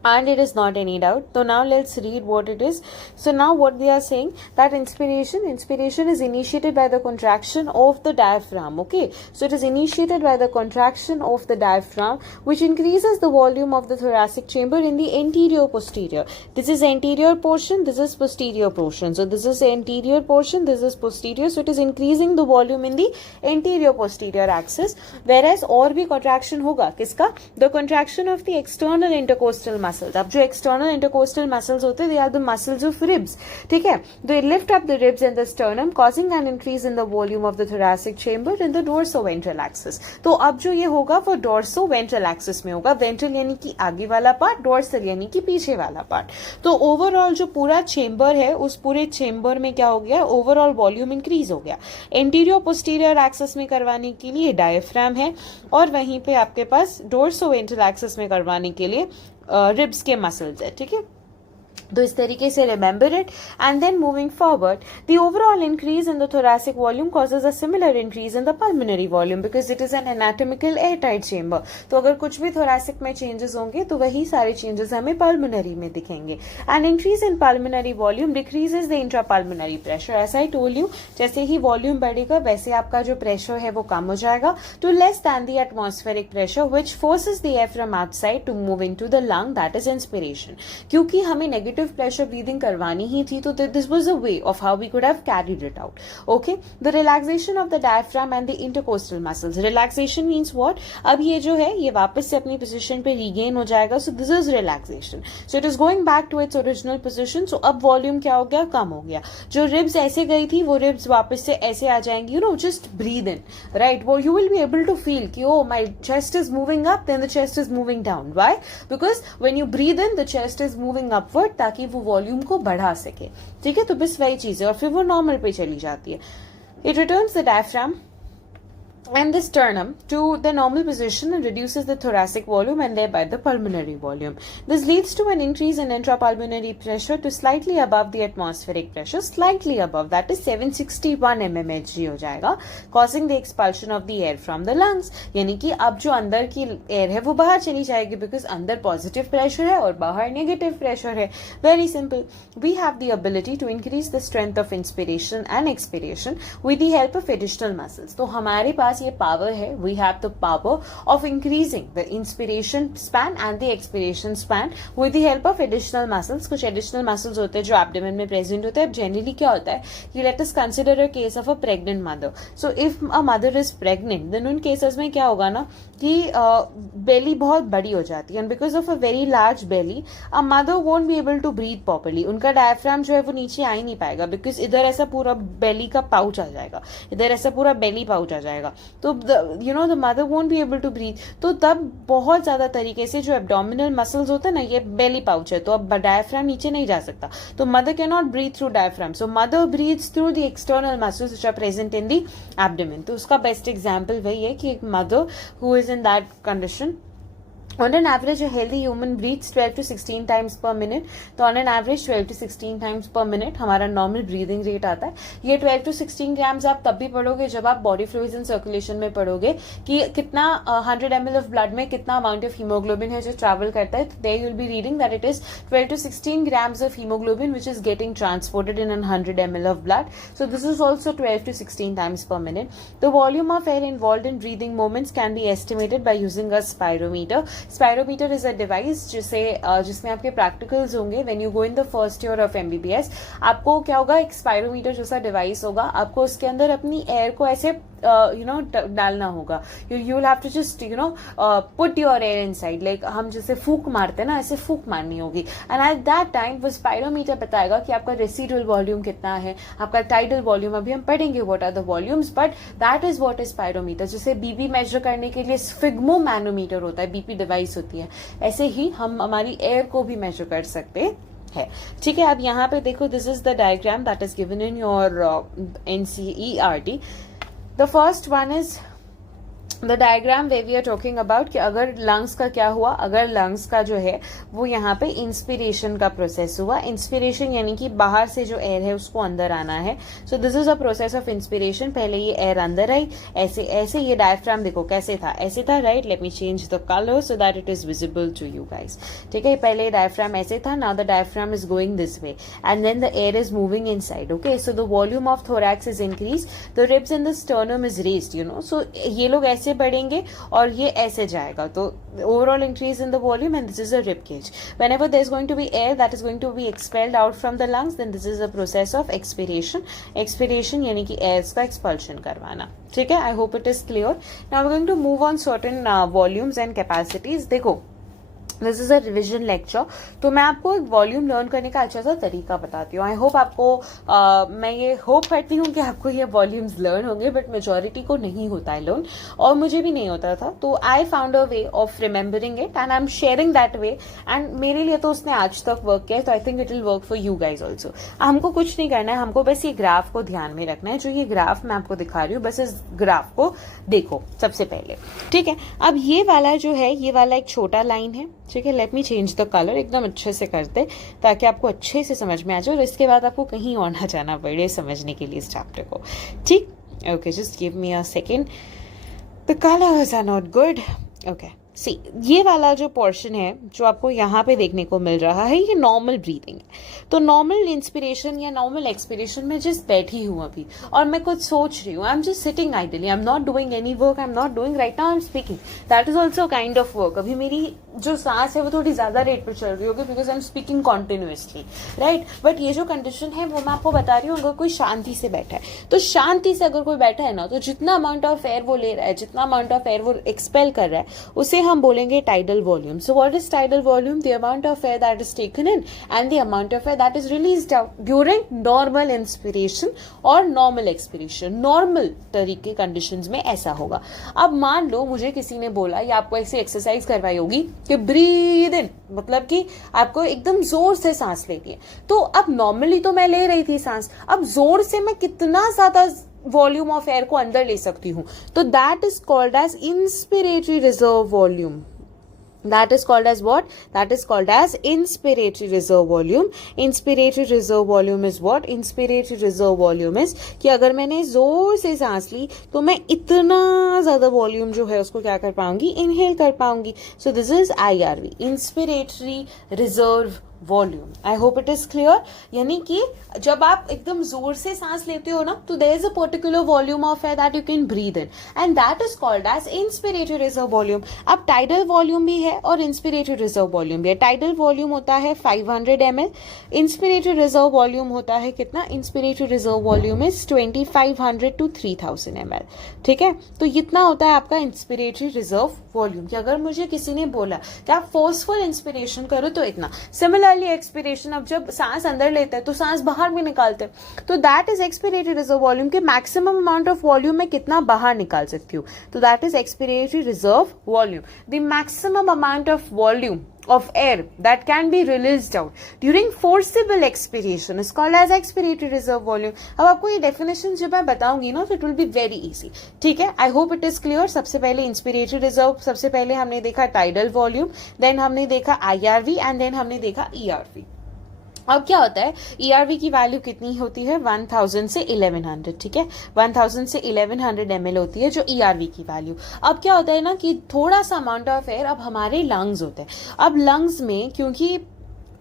and it is not any doubt. So now let's read what it is. So now what they are saying, that inspiration is initiated by the contraction of the diaphragm. Okay, so it is initiated by the contraction of the diaphragm, which increases the volume of the thoracic chamber in the anterior posterior. This is anterior portion, this is posterior portion. So this is anterior portion, this is posterior, so it is increasing the volume in the anterior posterior axis. Whereas और भी contraction होगा किसका, the contraction of the external intercostal muscles. अब जो external intercostal muscles होते हैं, they are the muscles of ribs, ठीक है, they lift up the ribs and the sternum causing an increase in the volume of the thoracic chamber in the dorsoventral axis. तो अब जो ये होगा वो डोर्सोवेंट्रल एक्सिस में होगा, वेंट्रल यानी कि आगे वाला पार्ट, डोर्सल यानी कि पीछे वाला पार्ट. तो ओवरऑल जो पूरा चेंबर है उस पूरे चेंबर में क्या हो गया, ओवरऑल वॉल्यूम इंक्रीज हो गया. इंटीरियर पोस्टीरियर एक्सिस में करवाने के लिए डायफ्राम है, और वहीं पे आपके पास डोर्सोवेंट्रल एक्सिस में करवाने के लिए रिब्स के मसल्स है, ठीक है. तो इस तरीके से remember it. And then moving forward, the overall increase in the thoracic volume causes a similar increase in the pulmonary volume because it is an anatomical air tight chamber. तो अगर कुछ भी थोरैसिक में चेंजेस होंगे तो वही सारे changes हमें पल्मोनरी में दिखेंगे. And increase in pulmonary volume decreases the intrapulmonary pressure. ऐसा ही टोल यू, जैसे ही वॉल्यूम बढ़ेगा वैसे आपका जो प्रेशर है वो कम हो जाएगा to less than the atmospheric pressure which forces the air from outside to move into the lung, that is inspiration. क्योंकि हमें नेगेटिव प्रेशर ब्रीदिंग करवानी ही थी, तो this was a way of how we could have carried it out. Okay, the relaxation of the diaphragm and the intercostal muscles. Relaxation means what, अब ये जो है ये वापस से अपनी पोजीशन पे रीगेन हो जाएगा. So this is relaxation. So it is going back to its original position. So अब वॉल्यूम क्या हो गया, कम हो गया. जो रिब्स ऐसे गई थी वो रिब्स वापस से ऐसे आ जाएंगी. You know, just breathe in, right. वो you will be able to feel कि oh my chest is moving up, then the chest is moving down. Why? Because when you breathe in the chest is moving upward, ताकि वो volume को बढ़ा सके, ठीक है. तो बस वही चीज है, और फिर वो नॉर्मल पे चली जाती है. It returns the diaphragm and the sternum to the normal position and reduces the thoracic volume and thereby the pulmonary volume. This leads to an increase in intrapulmonary pressure to slightly above the atmospheric pressure, slightly above, that is 761 mmHg हो जाएगा, causing the expulsion of the air from the lungs. यानी कि अब जो अंदर की air है वो बाहर चली जाएगी, because अंदर पॉजिटिव प्रेशर है और बाहर नेगेटिव प्रेशर है. Very simple. We have the ability to increase the strength of inspiration and expiration with the help of additional muscles. तो हमारे पास ये पावर है, we have the power of increasing the inspiration span and the expiration span with the help of additional muscles. कुछ additional muscles होते हैं जो abdomen में present होते हैं. जनरली क्या होता है कि let us consider a case of a pregnant mother. So if a mother is pregnant, then उन केसेस में क्या होगा ना कि बेली बहुत बड़ी हो जाती है, and because of a very large belly a mother won't be able to breathe properly. उनका डायफ्राम जो है वो नीचे आ ही नहीं पाएगा, बिकॉज इधर ऐसा पूरा बेली का पाउच आ जाएगा, इधर ऐसा पूरा बेली पाउच आ जाएगा. तो you know the mother won't be able to breathe. तो तब बहुत ज्यादा तरीके से जो एब्डोमिनल मसल्स होते हैं ना, ये बेली पाउच है, तो अब डायफ्राम नीचे नहीं जा सकता. तो mother can not breathe through diaphragm. So mother breathes through the external muscles which are present in the abdomen. तो उसका बेस्ट एग्जांपल वही है कि एक mother who is in that condition, on an average a healthy human breathes 12 to 16 times per minute. तो on an average 12 to 16 times per minute हमारा normal breathing rate आता है. ये 12 to 16 grams आप तब भी पढ़ोगे जब आप body fluids in circulation में पढ़ोगे कि कितना 100 ml of blood में कितना amount of hemoglobin है जो travel करता है. तो there you will be reading that it is 12 to 16 grams of hemoglobin which is getting transported in 100 ml of blood. So this is also 12 to 16 times per minute. The volume of air involved in breathing movements can be estimated by using a spirometer. Spirometer is a device जिसमें आपके practicals होंगे. When you go in the first year of MBBS, आपको क्या होगा, एक spirometer जैसा device होगा. आपको उसके अंदर अपनी एयर को ऐसे डालना होगा. You will have to just put your air inside, like हम जैसे फूक मारते हैं ना, ऐसे फूक मारनी होगी. एंड एट दैट टाइम वो स्पायरोमीटर बताएगा कि आपका रेसिडुअल वॉल्यूम कितना है, आपका टाइडल वॉल्यूम. अभी हम पढ़ेंगे what are the volumes, but that is what is spirometer. जैसे बीपी मेजर करने के लिए स्फिग्मो मैनोमीटर होता है, बीपी डिवाइस होती है, ऐसे ही हम हमारी एयर को भी मेजर कर सकते है. ठीक है, अब यहाँ पे देखो, this is the diagram that is given in your NCERT. The first one is the diagram way we are talking about कि अगर लंग्स का क्या हुआ, अगर लंग्स का जो है वो यहाँ पे इंस्पिरेशन का प्रोसेस हुआ. इंस्पिरेशन यानी कि बाहर से जो एयर है उसको अंदर आना है. सो this is a process of inspiration. पहले ये एयर अंदर आई, ऐसे ऐसे. ये डायफ्राम देखो कैसे था, ऐसे था, right. Let me change the colour so that it is visible to you guys. ठीक है, पहले डायफ्राम ऐसे था, now the diaphragm is going this way and then the air is moving inside. Okay, so the volume of thorax is increase, the ribs in the sternum is raised, you know. So ये लोग ऐसे बढ़ेंगे और ये ऐसे जाएगा. तो overall increase in the volume and this is a rib cage. Whenever there is going to be air that is going to be expelled out from the lungs, then this is a process of expiration. Expiration यानी कि air का expulsion करवाना. ठीक है, I hope it is clear. Now we are going to move on certain volumes and capacities. देखो, this is a revision lecture. तो मैं आपको एक वॉल्यूम लर्न करने का अच्छा सा तरीका बताती हूँ. आई होप आपको मैं ये होप करती हूँ कि आपको ये वॉल्यूम्स लर्न होंगे, बट मेजोरिटी को नहीं होता है लर्न, और मुझे भी नहीं होता था. तो I found a way of remembering it and I am sharing that way. And मेरे लिए तो उसने आज तक वर्क किया है, तो I think it will work for you guys also. हमको कुछ नहीं करना है, हमको बस ये ग्राफ को ध्यान में रखना है. जो ये ग्राफ मैं आपको दिखा रही हूँ, बस इस ग्राफ को देखो सबसे पहले. ठीक है, अब ये वाला जो है, ये वाला एक छोटा लाइन है. ठीक है, late me change the colour, एकदम अच्छे से करते ताकि आपको अच्छे से समझ में आ जाए और इसके बाद आपको कहीं और ना जाना पड़े समझने के लिए इस चैप्टर को. ठीक, okay, just give me a second. The colours are not good. Okay, see, ये वाला जो पोर्शन है जो आपको यहाँ पे देखने को मिल रहा है, ये नॉर्मल ब्रीदिंग है. तो नॉर्मल इंस्पिरेशन या नॉर्मल एक्सपिरेशन में जस्ट बैठी हूँ अभी और मैं कुछ सोच रही हूँ. I am just sitting ideally, I am not doing any work, I am not doing right now, I am speaking. That is also kind of work. अभी मेरी जो सांस है वो थोड़ी ज्यादा रेट पर चल रही होगी because I am speaking continuously, right. But ये जो कंडीशन है वो मैं आपको बता रही हूँ. अगर कोई शांति से बैठा है, तो शांति से अगर कोई बैठा है ना, तो जितना अमाउंट ऑफ एयर वो ले रहा है, जितना अमाउंट ऑफ एयर वो एक्सपेल कर रहा है, उसे हम बोलेंगे tidal volume. So what is tidal volume? The amount of air that is taken in and the amount of air that is released out during normal inspiration or normal expiration. Normal तरीके conditions में ऐसा होगा. अब मान लो मुझे किसी ने बोला या आपको ऐसी एक्सरसाइज करवाई होगी कि ब्रीद इन, मतलब कि आपको एकदम जोर से सांस लेनी है. तो अब नॉर्मली तो मैं ले रही थी सांस, अब जोर से मैं कितना ज्यादा वॉल्यूम ऑफ एयर को अंदर ले सकती हूँ. तो that is called as inspiratory reserve volume. That is called as what? That is called as inspiratory reserve volume. Inspiratory reserve volume is what? Inspiratory reserve volume is कि अगर मैंने जोर से सांस ली तो मैं इतना ज्यादा वॉल्यूम जो है उसको क्या कर पाऊंगी, इनहेल कर पाऊंगी. सो this is IRV, inspiratory reserve volume. I hope it is clear. यानी कि जब आप एकदम जोर से सांस लेते हो ना, तो there is a particular volume of air that you can breathe in and that is called as inspiratory reserve volume. अब टाइडल वॉल्यूम भी है और इंस्पिरेटरी रिजर्व वॉल्यूम भी है. टाइडल वॉल्यूम होता है 500 ml. इंस्पिरेटरी रिजर्व वॉल्यूम होता है कितना? Inspiratory reserve volume is 2500 to 3000 ml. ठीक है, तो इतना होता है आपका इंस्पिरेटरी रिजर्व वॉल्यूम. कि अगर मुझे किसी ने बोला कि आप फोर्सफुल इंस्पिरेशन करो तो इतना. सिमिलरली एक्सपिरेशन, अब जब सांस अंदर लेते हैं तो सांस बाहर भी निकालते हैं, तो that is expiratory reserve volume के मैक्सिमम अमाउंट ऑफ वॉल्यूम में कितना बाहर निकाल सकती हूँ. तो that is expiratory reserve volume. The maximum amount of volume of air that can be released out during forcible expiration is called as expiratory reserve volume. अब आपको ये डेफिनेशन जब मैं बताऊंगी ना, तो it will be very easy. ठीक है, I hope it is clear. सबसे पहले इंस्पिरेटरी रिजर्व, सबसे पहले हमने देखा टाइडल वॉल्यूम, देन हमने देखा IRV एंड देन हमने देखा ERV. अब क्या होता है, ERV की वैल्यू कितनी होती है? 1000 से 1100. ठीक है, 1000 से 1100 ml होती है जो ERV की वैल्यू. अब क्या होता है ना कि थोड़ा सा अमाउंट ऑफ एयर अब हमारे लंग्स होते हैं. अब लंग्स में क्योंकि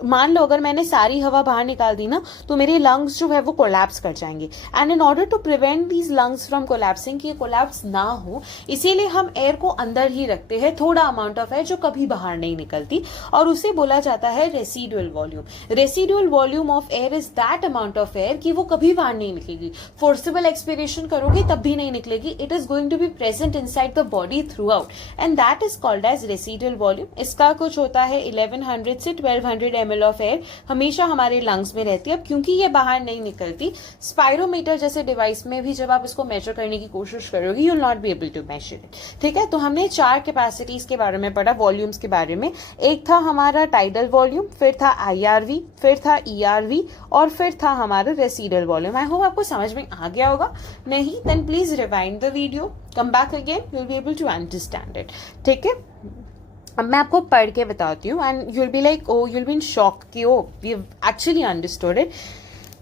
मान लो अगर मैंने सारी हवा बाहर निकाल दी ना, तो मेरे लंग्स जो है वो कोलैप्स कर जाएंगे. And in order to prevent these lungs from collapsing, कि ये कोलैप्स ना हो, इसीलिए हम एयर को अंदर ही रखते हैं, थोड़ा अमाउंट ऑफ एयर जो कभी बाहर नहीं निकलती, और उसे बोला जाता है residual volume. Residual volume of air is that amount of air कि वो कभी बाहर नहीं निकलेगी. फोर्सिबल एक्सपिरेशन करोगे तब भी नहीं निकलेगी. It is going to be present inside the body throughout and that is called as residual volume. इसका कुछ होता है 1100 से 1200 ml ऑफ एयर हमेशा हमारे लंग्स में रहती है। अब क्योंकि ये बाहर नहीं निकलती, स्पायरोमीटर जैसे डिवाइस में भी जब आप इसको मेजर करने की कोशिश करोगे you will not be able to measure it. ठीक है, तो हमने 4 कैपेसिटीज के बारे में पढ़ा, वॉल्यूम्स के बारे में। एक था हमारा टाइडल वॉल्यूम, फिर था IRV, फिर था ERV और फिर था हमारा रेसिडुअल वॉल्यूम। आई होप आपको समझ में आ गया होगा। नहीं then please rewind the video, come back again, you will be able to understand it. ठीक है, अब मैं आपको पढ़ के बताती हूँ and you will be like oh, you will be in shock कि oh we have actually understood it,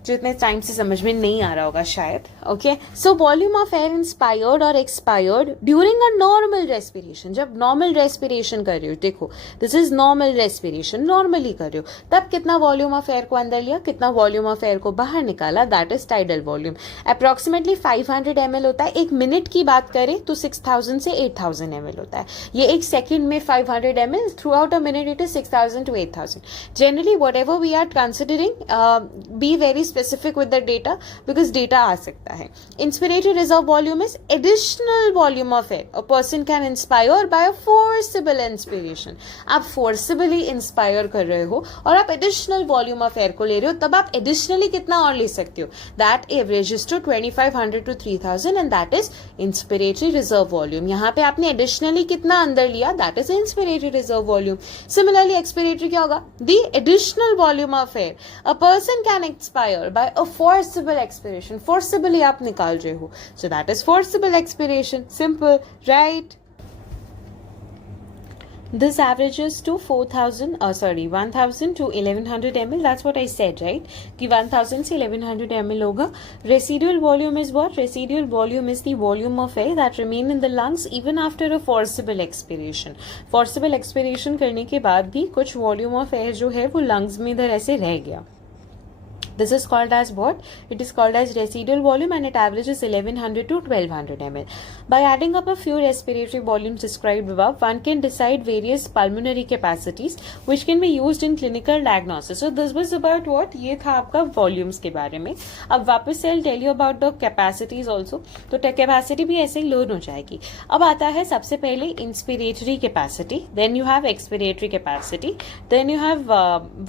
जो इतने टाइम से समझ में नहीं आ रहा होगा शायद। Okay, so volume of air inspired और expired during a normal respiration. जब नॉर्मल रेस्पिरेशन कर रहे हो, देखो this is normal respiration, normally कर रहे हो, तब कितना वॉल्यूम ऑफ एयर को अंदर लिया, कितना वॉल्यूम ऑफ एयर को बाहर निकाला, that is tidal volume. Approximately 500 ml होता है। एक मिनट की बात करें तो 6000 से 8000 ml होता है। ये एक सेकेंड में 500 ml, throughout a minute it is 6000 to 8000। Generally whatever we are considering, be very specific with the data because data आ सकता है। Inspiratory reserve volume is additional volume of air a person can inspire by a forcible inspiration। आप forcibly inspire कर रहे हो और आप additional volume of air को ले रहे हो, तब आप additionally कितना और ले सकते हो, that averages to 2500 to 3000 and that is inspiratory reserve volume। यहाँ पे आपने additionally कितना अंदर लिया, that is inspiratory reserve volume। Similarly expiratory क्या होगा, the additional volume of air a person can expire by a forcible expiration। forcibly आप निकाल रहे हो, so that is forcible expiration। simple, right? This averages to 1000 to 1100 ml। That's what I said, right? कि 1000 से 1100 ml होगा। Residual volume is what? Residual volume is the volume of air that remain in the lungs even after a forcible expiration। Forcible expiration करने के बाद भी कुछ volume of air जो है वो lungs में इधर ऐसे रह गया। This is called as what? It is called as residual volume and it averages 1100 to 1200 ml। By adding up a few respiratory volumes described above, one can decide various pulmonary capacities which can be used in clinical diagnosis। So this was about what? ये था आपका volumes के बारे में। अब वापस से I'll tell you about the capacities also। तो capacity भी ऐसे ही learn हो जाएगी। अब आता है सबसे पहले inspiratory capacity, then you have expiratory capacity, then you have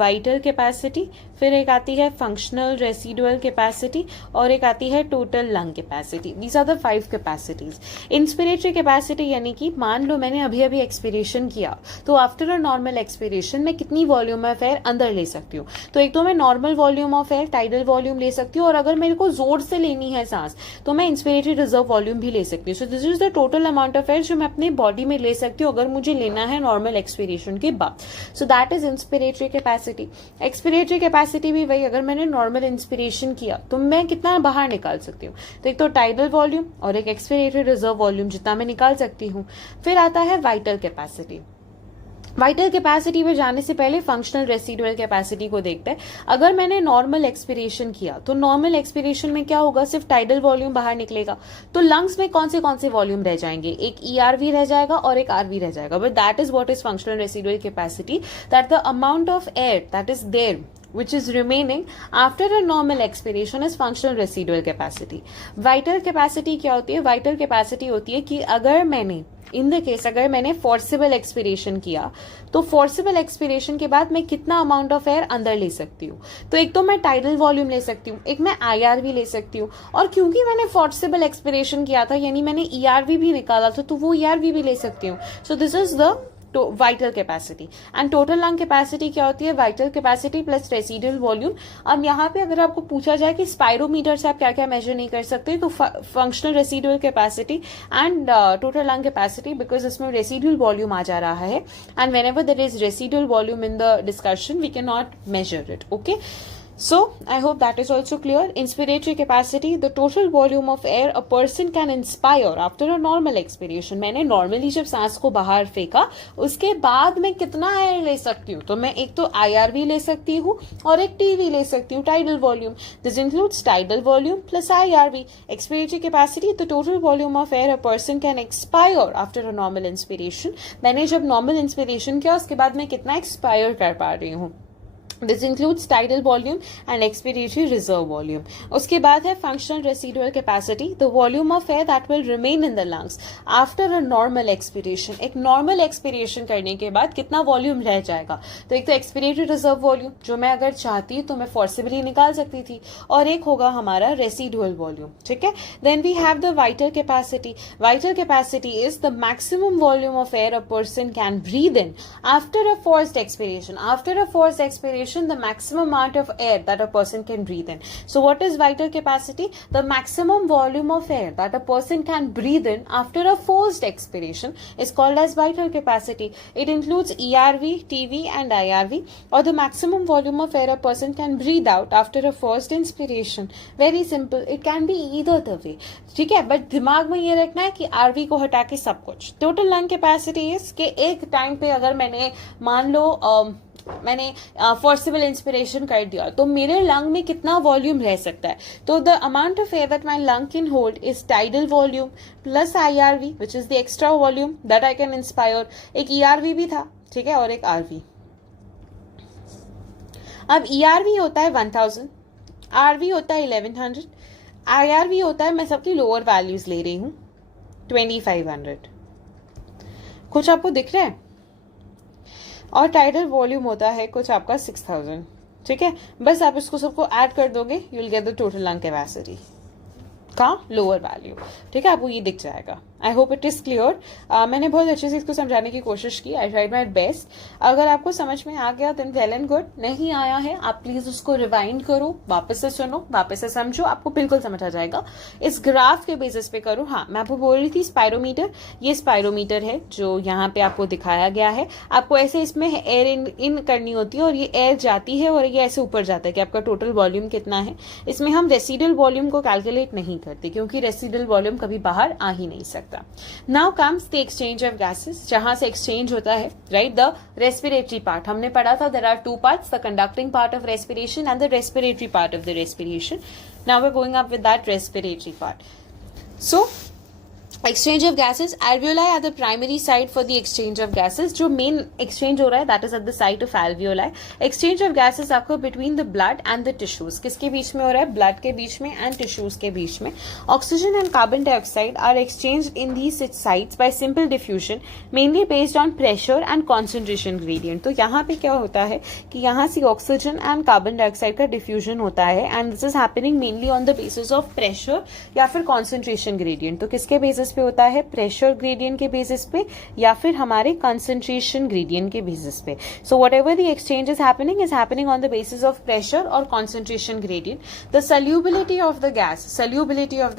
vital capacity, फिर एक आती है फंक्शनल रेसिडुअल कैपेसिटी और एक आती है total lung capacity. These are the 5 capacities. Inspiratory capacity यानी कि मान लो मैंने अभी अभी एक्सपिरेशन किया, तो आफ्टर अ नॉर्मल एक्सपिरेशन मैं कितनी वॉल्यूम ऑफ एयर अंदर ले सकती हूँ। तो एक तो मैं normal volume of air, tidal volume ले सकती हूँ, और अगर मेरे को जोर से लेनी है सांस तो मैं इंस्पिरेटरी रिजर्व वॉल्यूम भी ले सकती हूँ। सो this is the total amount of air जो मैं अपनी बॉडी में ले सकती हूँ अगर मुझे लेना है नॉर्मल एक्सपिरेशन के बाद। सो that is inspiratory capacity. Expiratory capacity भी वही, अगर मैंने नॉर्मल इंस्पिरेशन किया तो मैं कितना बाहर निकाल सकती हूँ। तो एक तो टाइडल वॉल्यूम और एक एक्सपिरेटरी रिजर्व वॉल्यूम जितना मैं निकाल सकती हूँ। फिर आता है वाइटल कैपेसिटी। वाइटल कैपेसिटी में जाने से पहले फंक्शनल रेसिडुअल कैपेसिटी को देखते हैं। अगर मैंने नॉर्मल एक्सपिरेशन किया तो नॉर्मल एक्सपिरेशन में क्या होगा, सिर्फ टाइडल वॉल्यूम बाहर निकलेगा, तो लंग्स में कौन से वॉल्यूम रह जाएंगे, एक ERV रह जाएगा और एक RV रह जाएगा। But that is what is functional residual capacity, that the amount of air that is there which is remaining after a normal expiration is functional residual capacity। vital capacity क्या होती है? vital capacity होती है कि अगर मैंने in the case अगर मैंने फोर्सिबल एक्सपिरेशन किया तो फोर्सिबल एक्सपिरेशन के बाद मैं कितना अमाउंट ऑफ एयर अंदर ले सकती हूँ। तो एक तो मैं टाइडल वॉल्यूम ले सकती हूँ, एक मैं IRV ले सकती हूँ, और क्योंकि मैंने फोर्सिबल एक्सपिरेशन किया था यानी मैंने ERV भी निकाला था तो वो ERV भी ले सकती हूँ। सो this is the vital capacity. And total lung capacity क्या होती है? Vital capacity plus residual volume. अब यहाँ पे अगर आपको पूछा जाए कि स्पायरोमीटर से आप क्या क्या मेजर नहीं कर सकते, तो functional residual capacity and total lung capacity, because इसमें रेसिडुअल वॉल्यूम आ जा रहा है and whenever there is residual volume in the discussion we can not measure it. Okay, so I hope that is also clear। inspiratory capacity, the total volume of air a person can inspire after a normal expiration। मैंने normally जब सांस को बाहर फेंका उसके बाद मैं कितना एयर ले सकती हूँ, तो मैं एक तो IRV ले सकती हूँ और एक TV ले सकती हूँ, tidal volume. This includes tidal volume plus IRV। expiratory capacity, the total volume of air a person can expire after a normal inspiration। मैंने जब नॉर्मल इंस्पिरेशन किया उसके बाद मैं कितना एक्सपायर कर पा रही हूँ। This includes tidal volume and expiratory reserve volume. उसके बाद है functional residual capacity, the volume of air that will remain in the lungs after a normal expiration. एक नॉर्मल एक्सपिरेशन करने के बाद कितना वॉल्यूम रह जाएगा. तो एक तो एक्सपिरेटरी रिजर्व वॉल्यूम जो मैं अगर चाहती तो मैं फोर्सिबली निकाल सकती थी, और एक होगा हमारा रेसिडुअल वॉल्यूम. ठीक है. Then we have the vital capacity. Vital capacity is the maximum volume of air a person can breathe in after a forced expiration. After a forced expiration the maximum amount of air that a person can breathe in. So what is vital capacity? The maximum volume of air that a person can breathe in after a forced expiration is called as vital capacity. It includes ERV, TV and IRV, or the maximum volume of air a person can breathe out after a forced inspiration. Very simple. It can be either the way. ठीक है. But दिमाग में ये रखना है कि RV को हटा के सब कुछ. टोटल लंग कैपेसिटी इज के एक टाइम पे अगर मैंने मान लो मैंने फोर्सिबल इंस्पिरेशन कर दिया तो मेरे लंग में कितना वॉल्यूम रह सकता है. तो the amount of air that my lung can hold is tidal volume plus IRV which is the extra volume that I can inspire. एक ERV भी था, ठीक है, और एक RV. अब ERV होता है 1000, RV होता है 1100, IRV होता है, मैं सबकी लोअर वैल्यूज ले रही हूँ, 2500. कुछ आपको दिख रहा है. और टाइडल वॉल्यूम होता है कुछ आपका 6000. ठीक है. बस आप इसको सबको ऐड कर दोगे, you will get the total lung capacity का लोअर वैल्यू. ठीक है. आपको ये दिख जाएगा. आई होप इट इज क्लियर. मैंने बहुत अच्छे से इसको समझाने की कोशिश की. I tried my best. अगर आपको समझ में आ गया देन वेल एंड गुड. नहीं आया है आप प्लीज उसको रिवाइंड करो, वापस से सुनो, वापस से समझो, आपको बिल्कुल समझ आ जाएगा. इस ग्राफ के बेसिस पे करो. हाँ, मैं आपको बोल रही थी स्पायरोमीटर. ये स्पायरोमीटर है जो यहाँ पे आपको दिखाया गया है. आपको ऐसे इसमें एयर इन करनी होती है और ये एयर जाती है और ये ऐसे ऊपर जाता है कि आपका टोटल वॉल्यूम कितना है. इसमें हम रेसिडुअल वॉल्यूम को कैलकुलेट नहीं करते क्योंकि रेसिडुअल वॉल्यूम कभी बाहर आ ही नहीं सकता. Now comes the exchange of gases, जहां से exchange होता है, right? The respiratory part. हमने पढ़ा था there are two parts, the conducting part of respiration and the respiratory part of the respiration. Now we're going up with that respiratory part. So exchange of gases, alveoli are the primary site for the exchange of gases. जो main exchange हो रहा है that is at the site of alveoli. Exchange of gases occur between the blood and the tissues. किसके बीच में हो रहा है? blood के बीच में and tissues के बीच में. Oxygen and carbon dioxide are exchanged in these sites by simple diffusion, mainly based on pressure and concentration gradient. तो यहाँ पे क्या होता है कि यहाँ से oxygen and carbon dioxide का diffusion होता है and this is happening mainly on the basis of pressure या फिर concentration gradient. तो किसके basis पे होता है? प्रेशर ग्रेडियंट के बेसिस पे या फिर हमारे कंसंट्रेशन ग्रेडियंट के बेसिस पे. So whatever the exchange is happening on the basis of pressure और concentration gradient. The solubility of the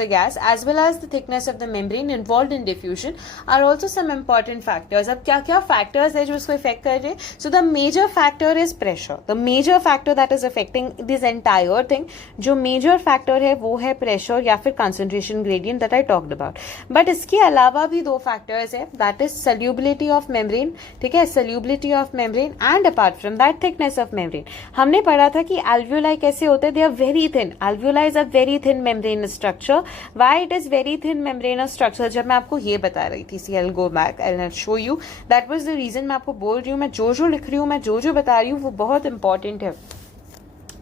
gas as well as the thickness of the membrane involved in diffusion are also some important factors. अब क्या क्या factors है जो इसको effect कर रहे हैं? So the major factor is pressure. The major factor that is affecting this entire thing, जो मेजर फैक्टर है वो है प्रेशर या फिर concentration gradient that I talked about. But इसके अलावा भी दो फैक्टर्स है, that is solubility of membrane. ठीक है, solubility of membrane and apart from that thickness of membrane. हमने पढ़ा था कि एल्वियोलाई कैसे होते हैं? They are very thin. Alveoli is a very thin membrane structure. Why it is very thin membrane structure? जब मैं आपको ये बता रही थी, see I will go back, I will show you, that was the reason. मैं आपको बोल रही हूँ, मैं जो लिख रही हूँ, मैं जो बता रही हूँ वो बहुत इंपॉर्टेंट है.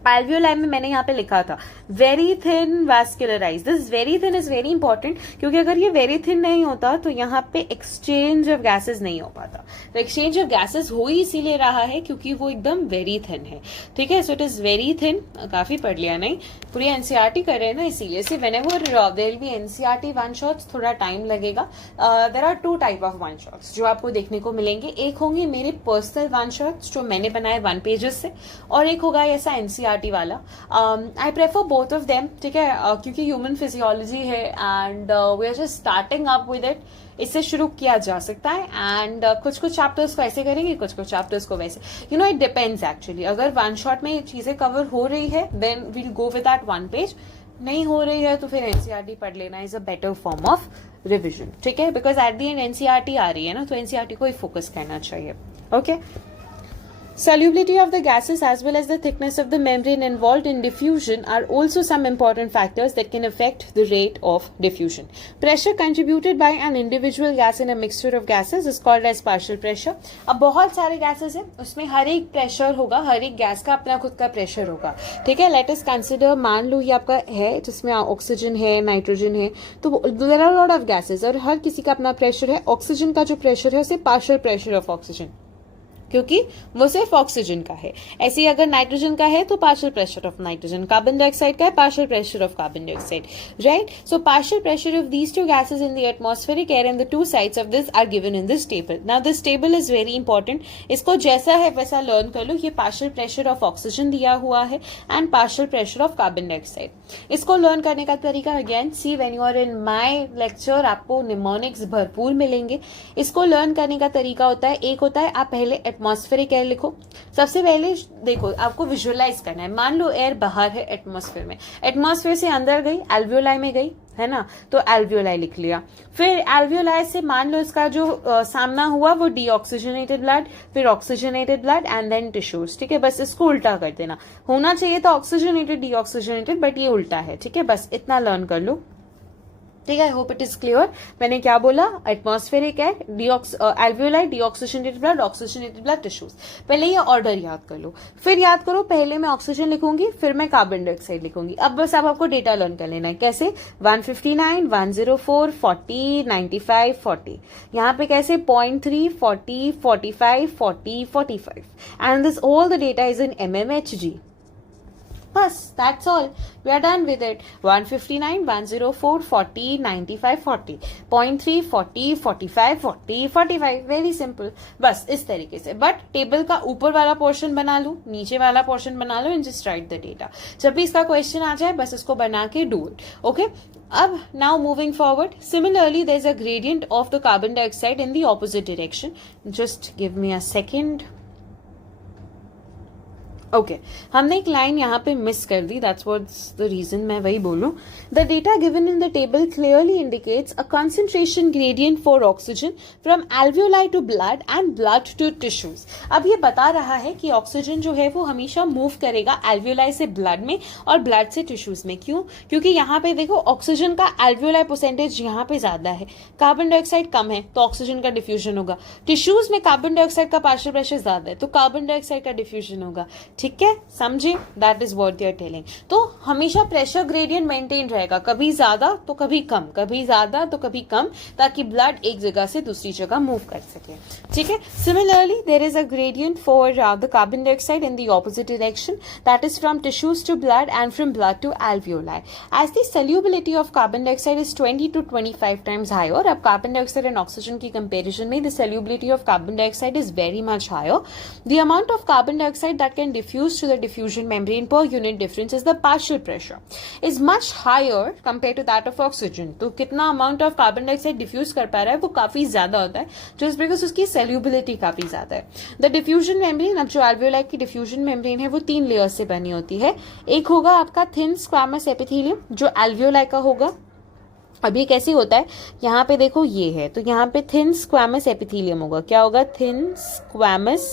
एल्वियोलाई में मैंने यहाँ पे लिखा था very thin vascularise. This very thin is very important क्योंकि अगर ये वेरी थिन नहीं होता तो यहाँ पे एक्सचेंज ऑफ गैसेस नहीं हो पाता. तो एक्सचेंज ऑफ गैसेस हो ही इसीलिए रहा है क्योंकि वो एकदम वेरी थिन है. ठीक है. So it is very thin. काफी पढ़ लिया नहीं, पूरी एनसीईआरटी कर रहे हैं ना, इसीलिए से whenever there will be NCERT one shots थोड़ा टाइम लगेगा. There are two type of one shots जो आपको देखने को मिलेंगे. एक होंगे मेरे पर्सनल वन शॉट्स जो मैंने बनाए 1 पेजेस से, और एक होगा ऐसा एनसीईआरटी वाला. I prefer both of them. ठीक है, क्योंकि ह्यूमन फिजियोलॉजी है and we are just starting up with it. इससे शुरू किया जा सकता है एंड कुछ चैप्टर्स को ऐसे करेंगे, कुछ चैप्टर्स को वैसे. You know, it depends actually. अगर वन शॉट में चीजें कवर हो रही है then we'll go with that 1 page. नहीं हो रही है तो फिर एनसीईआरटी पढ़ लेना is a better form of revision. ठीक है, because at the end NCERT आ रही है ना, तो एनसीईआरटी को ही फोकस करना चाहिए. Okay. Solubility of the gases as well as the thickness of the membrane involved in diffusion are also some important factors that can affect the rate of diffusion. Pressure contributed by an individual gas in a mixture of gases is called as partial pressure. अब बहुत सारे gases हैं, उसमें हर एक pressure होगा, हर एक gas का अपना खुद का pressure होगा, ठीक है. Let us consider, मान लो ये आपका है जिसमें ऑक्सीजन है, नाइट्रोजन है, तो there are a lot of gases और हर किसी का अपना pressure है. ऑक्सीजन का जो pressure है उसे partial pressure of oxygen, क्योंकि वो सिर्फ ऑक्सीजन का है. ऐसे ही अगर नाइट्रोजन का है तो partial pressure of nitrogen, carbon dioxide का है partial pressure of carbon dioxide, right. So partial pressure of these two gases in the atmospheric air and the two sides of this are given in this table. Now this table is very important. इसको जैसा है वैसा learn कर लो. ये partial pressure of oxygen दिया हुआ है and partial pressure of carbon dioxide. इसको लर्न करने का तरीका again see when you are in my lecture, आपको निमोनिक्स भरपूर मिलेंगे. इसको लर्न करने का तरीका होता है, एक होता है आप पहले एटमॉस्फेरिक एयर लिखो. सबसे पहले देखो आपको विजुअलाइज करना है. मान लो एयर बाहर है एटमॉस्फेयर में, एटमॉस्फेयर से अंदर गई, एल्वियोलाई में गई, है ना, तो एल्वियोलाई लिख लिया. फिर एल्वियोलाई से मान लो इसका जो सामना हुआ वो डीऑक्सीजनेटेड ब्लड, फिर oxygenated blood and then tissues, ठीक है. बस इसको उल्टा कर देना. होना चाहिए तो ऑक्सीजनेटेड डीऑक्सीजनेटेड, बट ये उल्टा है, ठीक है. बस इतना लर्न कर लो, ठीक है. I hope it is clear. मैंने क्या बोला, atmospheric air, alveoli, deoxygenated blood, oxygenated blood, tissues. पहले ये ऑर्डर याद कर लो. फिर याद करो, पहले मैं ऑक्सीजन लिखूंगी, फिर मैं कार्बन डाइऑक्साइड लिखूंगी. अब बस अब आपको डेटा लर्न कर लेना है. कैसे, 159, 104, 40, 95, 40. यहाँ पे कैसे 0.3, 40, 45, 40, 45. And this all the data is in mmHg. बस that's all. We are done with it. 159, 104, 40, 95, 40, 0.3, 40, 45, 40, 45. Very simple. बस इस तरीके से. बट टेबल का ऊपर वाला पोर्शन बना लो, नीचे वाला पोर्शन बना लो and just write the data. जब भी इसका क्वेश्चन आ जाए बस इसको बना के डू इट. ओके. अब now moving forward, similarly there is a gradient of the carbon dioxide in the opposite direction. Just give me a second. Okay हमने एक लाइन यहाँ पे मिस कर दी. दैट्स व्हाट्स द रीजन मैं वही बोलूं. The data given in the table clearly indicates a concentration gradient for oxygen from alveoli to blood and blood to tissues. अब ये बता रहा है कि ऑक्सीजन जो है वो हमेशा मूव करेगा एल्वियोलाई से ब्लड में और ब्लड से टिश्यूज में. क्यों? क्योंकि यहाँ पे देखो ऑक्सीजन का एल्वियोलाई परसेंटेज यहाँ पे ज्यादा है, कार्बन डाइऑक्साइड कम है, तो ऑक्सीजन का डिफ्यूजन होगा. टिश्यूज में कार्बन डाइऑक्साइड का पार्शियल प्रेशर ज्यादा है, तो कार्बन डाइऑक्साइड का डिफ्यूजन होगा. ठीक है, समझे? That is what they are telling. तो हमेशा प्रेशर ग्रेडियंट मेंटेन रहेगा, कभी ज्यादा तो कभी कम, कभी ज्यादा तो कभी कम, ताकि ब्लड एक जगह से दूसरी जगह मूव कर सके. ठीक है. Similarly there is a gradient for the carbon dioxide in the opposite direction, that is from tissues to blood and from blood to alveoli. As the solubility of carbon dioxide is 20 to 25 times higher. अब carbon dioxide and oxygen की comparison में the solubility of carbon dioxide is very much higher. The amount of carbon dioxide that can diffuse to the diffusion membrane per unit difference is the partial pressure is much higher compared to that of oxygen. तो कितना amount of carbon dioxide diffuse कर पा रहा है वो काफी ज्यादा होता है, just because उसकी solubility काफी ज्यादा है. The diffusion membrane, अब जो alveoli की diffusion membrane है वो 3 layers से बनी होती है. एक होगा आपका thin squamous epithelium जो alveoli का होगा. अब ये कैसे होता है, यहाँ पे देखो ये है, तो यहाँ पे thin squamous epithelium होगा. क्या होगा? thin squamous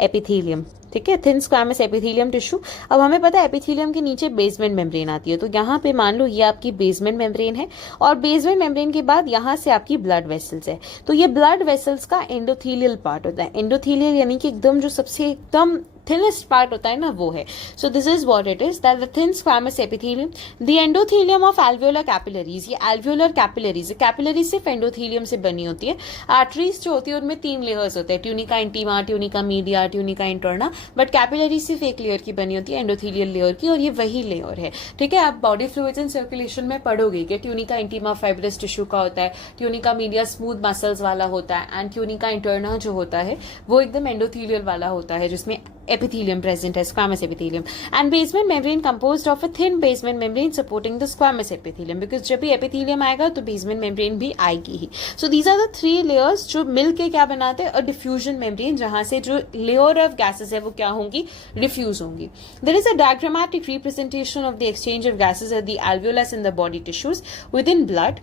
epithelium. ठीक है, थिन स्क्वामस एपिथेलियम टिश्यू. अब हमें पता है एपिथेलियम के नीचे बेसमेंट मेम्ब्रेन आती है, तो यहाँ पे मान लो ये आपकी बेसमेंट मेम्ब्रेन है और बेसमेंट मेम्ब्रेन के बाद यहाँ से आपकी ब्लड वेसल्स है. तो ये ब्लड वेसल्स का एंडोथेलियल पार्ट होता है. एंडोथेलियल यानी कि एकदम जो सबसे एकदम thinnest part होता है ना, वो है. So this is what it is, that the thin squamous epithelium, the endothelium of alveolar capillaries. ये alveolar capillaries, capillaries सिर्फ endothelium से बनी होती है. Arteries जो होती है उनमें 3 layers होते हैं, tunica intima, tunica media, tunica interna, but capillaries सिर्फ एक लेयर की बनी होती है, endothelial लेयर की, और ये वही लेयर है. ठीक है. आप बॉडी फ्लूइड्स एंड सर्कुलेशन में पढ़ोगे कि tunica intima fibrous tissue का होता है, tunica media smooth muscles वाला होता है, and tunica interna जो होता है वो एकदम endothelial वाला होता है जिसमें epithelium present है, squamous epithelium. And basement membrane composed of a thin basement membrane supporting the squamous epithelium, because जब भी epithelium आएगा तो basement membrane भी आएगी ही. So these are the 3 layers जो मिलके क्या बनाते हैं, a diffusion membrane, जहां से जो layer of gases है वो क्या होंगी, diffuse होंगी. There is a diagrammatic representation of the exchange of gases at the alveolus in the body tissues within blood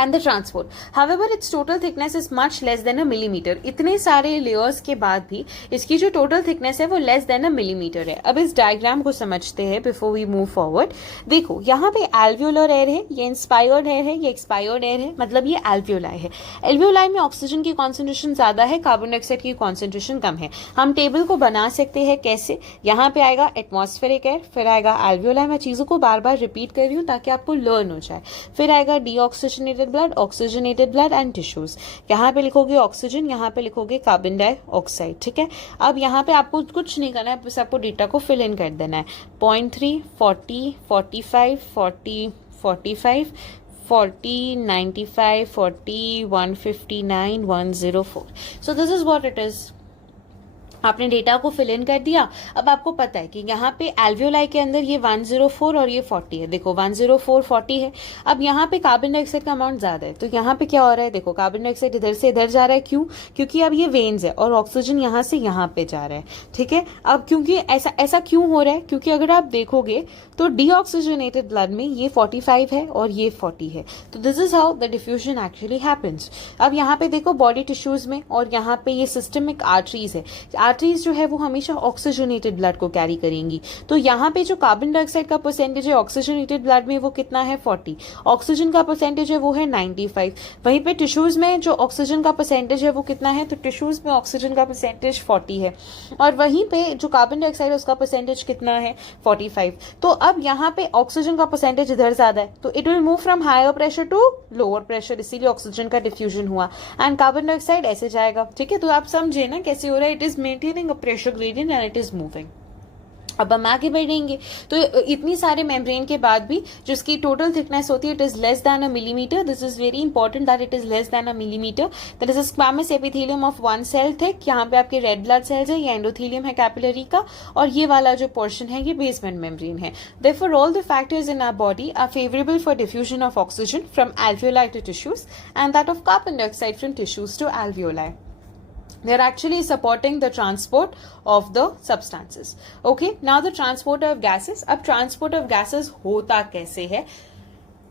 and the transport. However, its total thickness is much less than a millimeter. इतने सारे layers के बाद भी इसकी जो total thickness है वो less than a millimeter है. अब इस diagram को समझते हैं before we move forward. देखो यहाँ पे alveolar air है, ये inspired air है, ये expired air है, मतलब ये alveoli है. alveoli में ऑक्सीजन की concentration ज़्यादा है, कार्बन डाइऑक्साइड की concentration कम है. हम टेबल को बना सकते हैं कैसे? यहाँ पे आएगा atmospheric air, फिर आएगा alveoli. मैं चीज़ों को बार बार रिपीट कर रही हूँ ताकि आपको लर्न हो जाए. फिर आएगा deoxygenated blood, oxygenated blood and tissues. यहाँ पे लिखोगे ऑक्सीजन, यहाँ पे लिखोगे कार्बन डाइऑक्साइड. ठीक है, अब यहाँ पे आपको कुछ नहीं करना है, बस आपको डेटा को फिल इन कर देना है. 0.3, 40, 45, 40, 45, 40, 95, 40, 159, 104. So this is what it is. आपने डेटा को फिल इन कर दिया. अब आपको पता है कि यहाँ पे एल्वियोलाई के अंदर ये 104 और ये 40 है. देखो 104 40 है. अब यहाँ पे कार्बन डाइऑक्साइड का अमाउंट ज्यादा है, तो यहाँ पे क्या हो रहा है? देखो कार्बन डाइऑक्साइड इधर से इधर जा रहा है. क्यों? क्योंकि अब ये वेन्स है और ऑक्सीजन यहाँ से यहाँ पे जा रहा है. ठीक है, अब क्योंकि ऐसा क्यों हो रहा है? क्योंकि अगर आप देखोगे तो डीऑक्सीजनेटेड ब्लड में ये 45 है और ये 40 है. तो this is how the diffusion actually happens. अब यहाँ पे देखो बॉडी टिश्यूज में, और यहाँ पे ये सिस्टमिक आर्टरीज है. आर्टरीज जो है वो हमेशा ऑक्सीजनेटेड ब्लड को कैरी करेंगी. तो यहाँ पे जो कार्बन डाइऑक्साइड का परसेंटेज है ऑक्सीजनेटेड ब्लड में वो कितना है? 40. ऑक्सीजन का परसेंटेज है वो है 95. वहीं पे टिश्यूज में जो ऑक्सीजन का परसेंटेज है वो कितना है? तो टिश्यूज में ऑक्सीजन का परसेंटेज 40 है, और वहीं पे जो कार्बन डाइऑक्साइड है उसका परसेंटेज कितना है? 45. तो अब यहाँ पे ऑक्सीजन का परसेंटेज इधर ज्यादा है, तो it will move from higher pressure to lower pressure, इसीलिए ऑक्सीजन का डिफ्यूजन हुआ. एंड कार्बन डाइऑक्साइड ऐसे जाएगा. ठीक है, तो आप समझे ना कैसे हो रहा है? It is maintaining a pressure gradient and it is moving. अब हम आगे बढ़ेंगे तो इतनी सारे मेम्ब्रेन के बाद भी जिसकी टोटल थिकनेस होती है it is less than a millimetre. This is very important that it is less than a millimetre. That is a squamous epithelium of 1 cell thick. यहाँ पे आपके रेड ब्लड सेल्स है, ये एंडोथेलियम है capillary का, और ये वाला जो पोर्शन है ये बेसमेंट मेम्ब्रेन है. Therefore all the factors in our body are favourable for diffusion of oxygen from alveoli to tissues and that of carbon dioxide from tissues to alveoli. They are actually supporting the transport of the substances. Okay, now the transport of gases. अब transport of gases होता कैसे है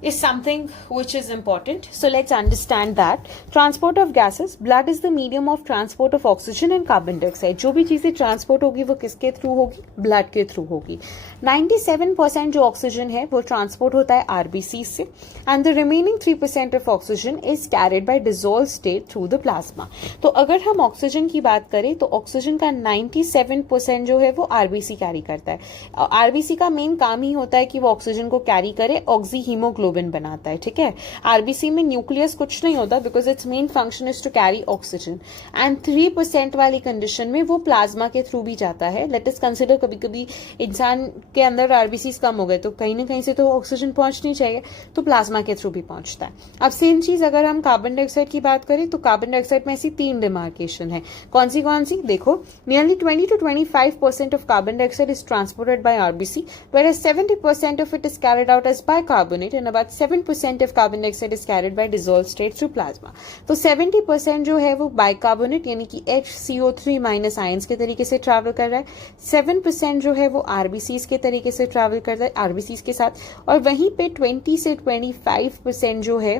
is something which is important. So let's understand that. Transport of gases. Blood is the medium of transport of oxygen and carbon dioxide. जो भी चीजें transport होगी वो किसके थ्रू होगी? ब्लड के थ्रू होगी. 97% जो ऑक्सीजन है वो ट्रांसपोर्ट होता है आरबीसी से, and the remaining 3% of oxygen is carried by dissolve state through the plasma. तो अगर हम ऑक्सीजन की बात करें तो ऑक्सीजन का 97% जो है वो आरबीसी कैरी करता है. आरबीसी का मेन काम ही होता है कि वो ऑक्सीजन को कैरी करे, ऑक्सी हीमोग्लोबिन बनाता है. ठीक है, आरबीसी में न्यूक्लियस कुछ नहीं होता because it's main function is to carry oxygen. And 3% वाली कंडीशन में वो प्लाज्मा के थ्रू भी जाता है. लेट अस कंसिडर कभी कभी इंसान के अंदर आरबीसी कम हो गए तो कहीं ना कहीं से तो ऑक्सीजन पहुंचनी चाहिए, तो प्लाज्मा के थ्रू भी पहुंचता है. अब सेम चीज अगर हम कार्बन डाइऑक्साइड की बात करें तो कार्बन डाइऑक्साइड में ऐसी 3 डिमार्केशन है. कौन सी? देखो, nearly 20 to 25% of carbon dioxide is transported by RBC, whereas 70% of it is carried out as bicarbonate and about 7% of carbon dioxide is carried by dissolved state through plasma. तो 70% जो है वो bicarbonate यानी कि HCO3 minus ions के तरीके से travel कर रहा है. 7% जो है वो आरबीसीज के तरीके से ट्रैवल कर रहा है आरबीसीज के साथ, और वहीं पे 20 से 25% जो है,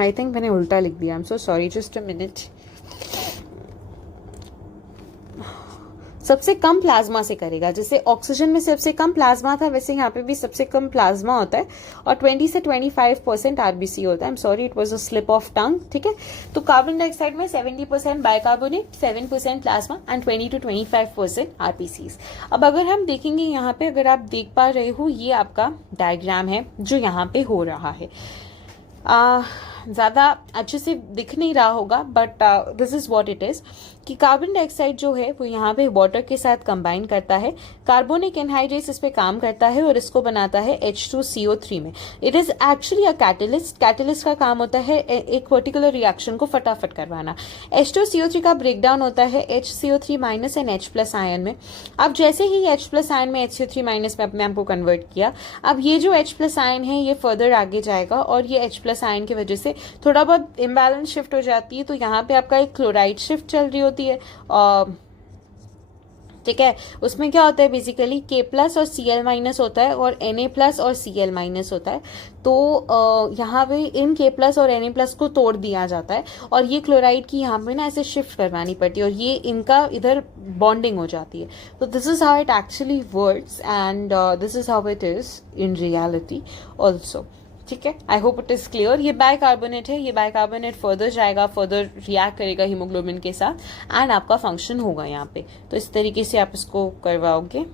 आई थिंक मैंने उल्टा लिख दिया, I am so sorry, just a minute, सबसे कम प्लाज्मा से करेगा. जैसे ऑक्सीजन में सबसे कम प्लाज्मा था वैसे यहाँ पे भी सबसे कम प्लाज्मा होता है, और 20 से 25% आरबीसी होता है. I am sorry, it was a slip of tongue. ठीक है, तो कार्बन डाइऑक्साइड में 70% bicarbonate, 7% plasma and 20 to 25% RBCs. अब अगर हम देखेंगे यहाँ पे, अगर आप देख पा रहे हो, ये आपका डायग्राम है जो यहाँ पे हो रहा है. ज़्यादा अच्छे से दिख नहीं रहा होगा, but this is what it is कि कार्बन डाइऑक्साइड जो है वो यहाँ पे वाटर के साथ कंबाइन करता है, कार्बोनिक एनहाइड्रेस इस पे काम करता है और इसको बनाता है H2CO3 में. It is actually a catalyst. Catalyst का काम होता है एक पर्टिकुलर रिएक्शन को फटाफट करवाना. H2CO3 का ब्रेकडाउन होता है HCO3 minus and H+ ion में. अब जैसे ही H+ आयन में HCO3 माइनस में अपने आप को कन्वर्ट किया, अब ये जो H+ आयन है ये फर्दर आगे जाएगा, और ये H+ आयन की वजह से थोड़ा बहुत इम्बैलेंस शिफ्ट हो जाती है. तो यहाँ पे आपका एक क्लोराइड शिफ्ट चल रही होती है, ठीक है। उसमें क्या होता है बेसिकली K+ और Cl- होता है और Na+ और Cl- होता है। तो यहाँ पे इन K+ और Na+ को तोड़ दिया जाता है और ये क्लोराइड की यहाँ पे ना ऐसे शिफ्ट करवानी पड़ती है और ये इनका इधर बॉन्डिंग हो जाती है। तो this is how it actually works and this is how it is in reality also. ठीक है, I hope it is clear. ये बाइकार्बोनेट है, ये बाइकार्बोनेट फर्दर जाएगा, फर्दर रिएक्ट करेगा हीमोग्लोबिन के साथ एंड आपका फंक्शन होगा यहाँ पे। तो इस तरीके से आप इसको करवाओगे।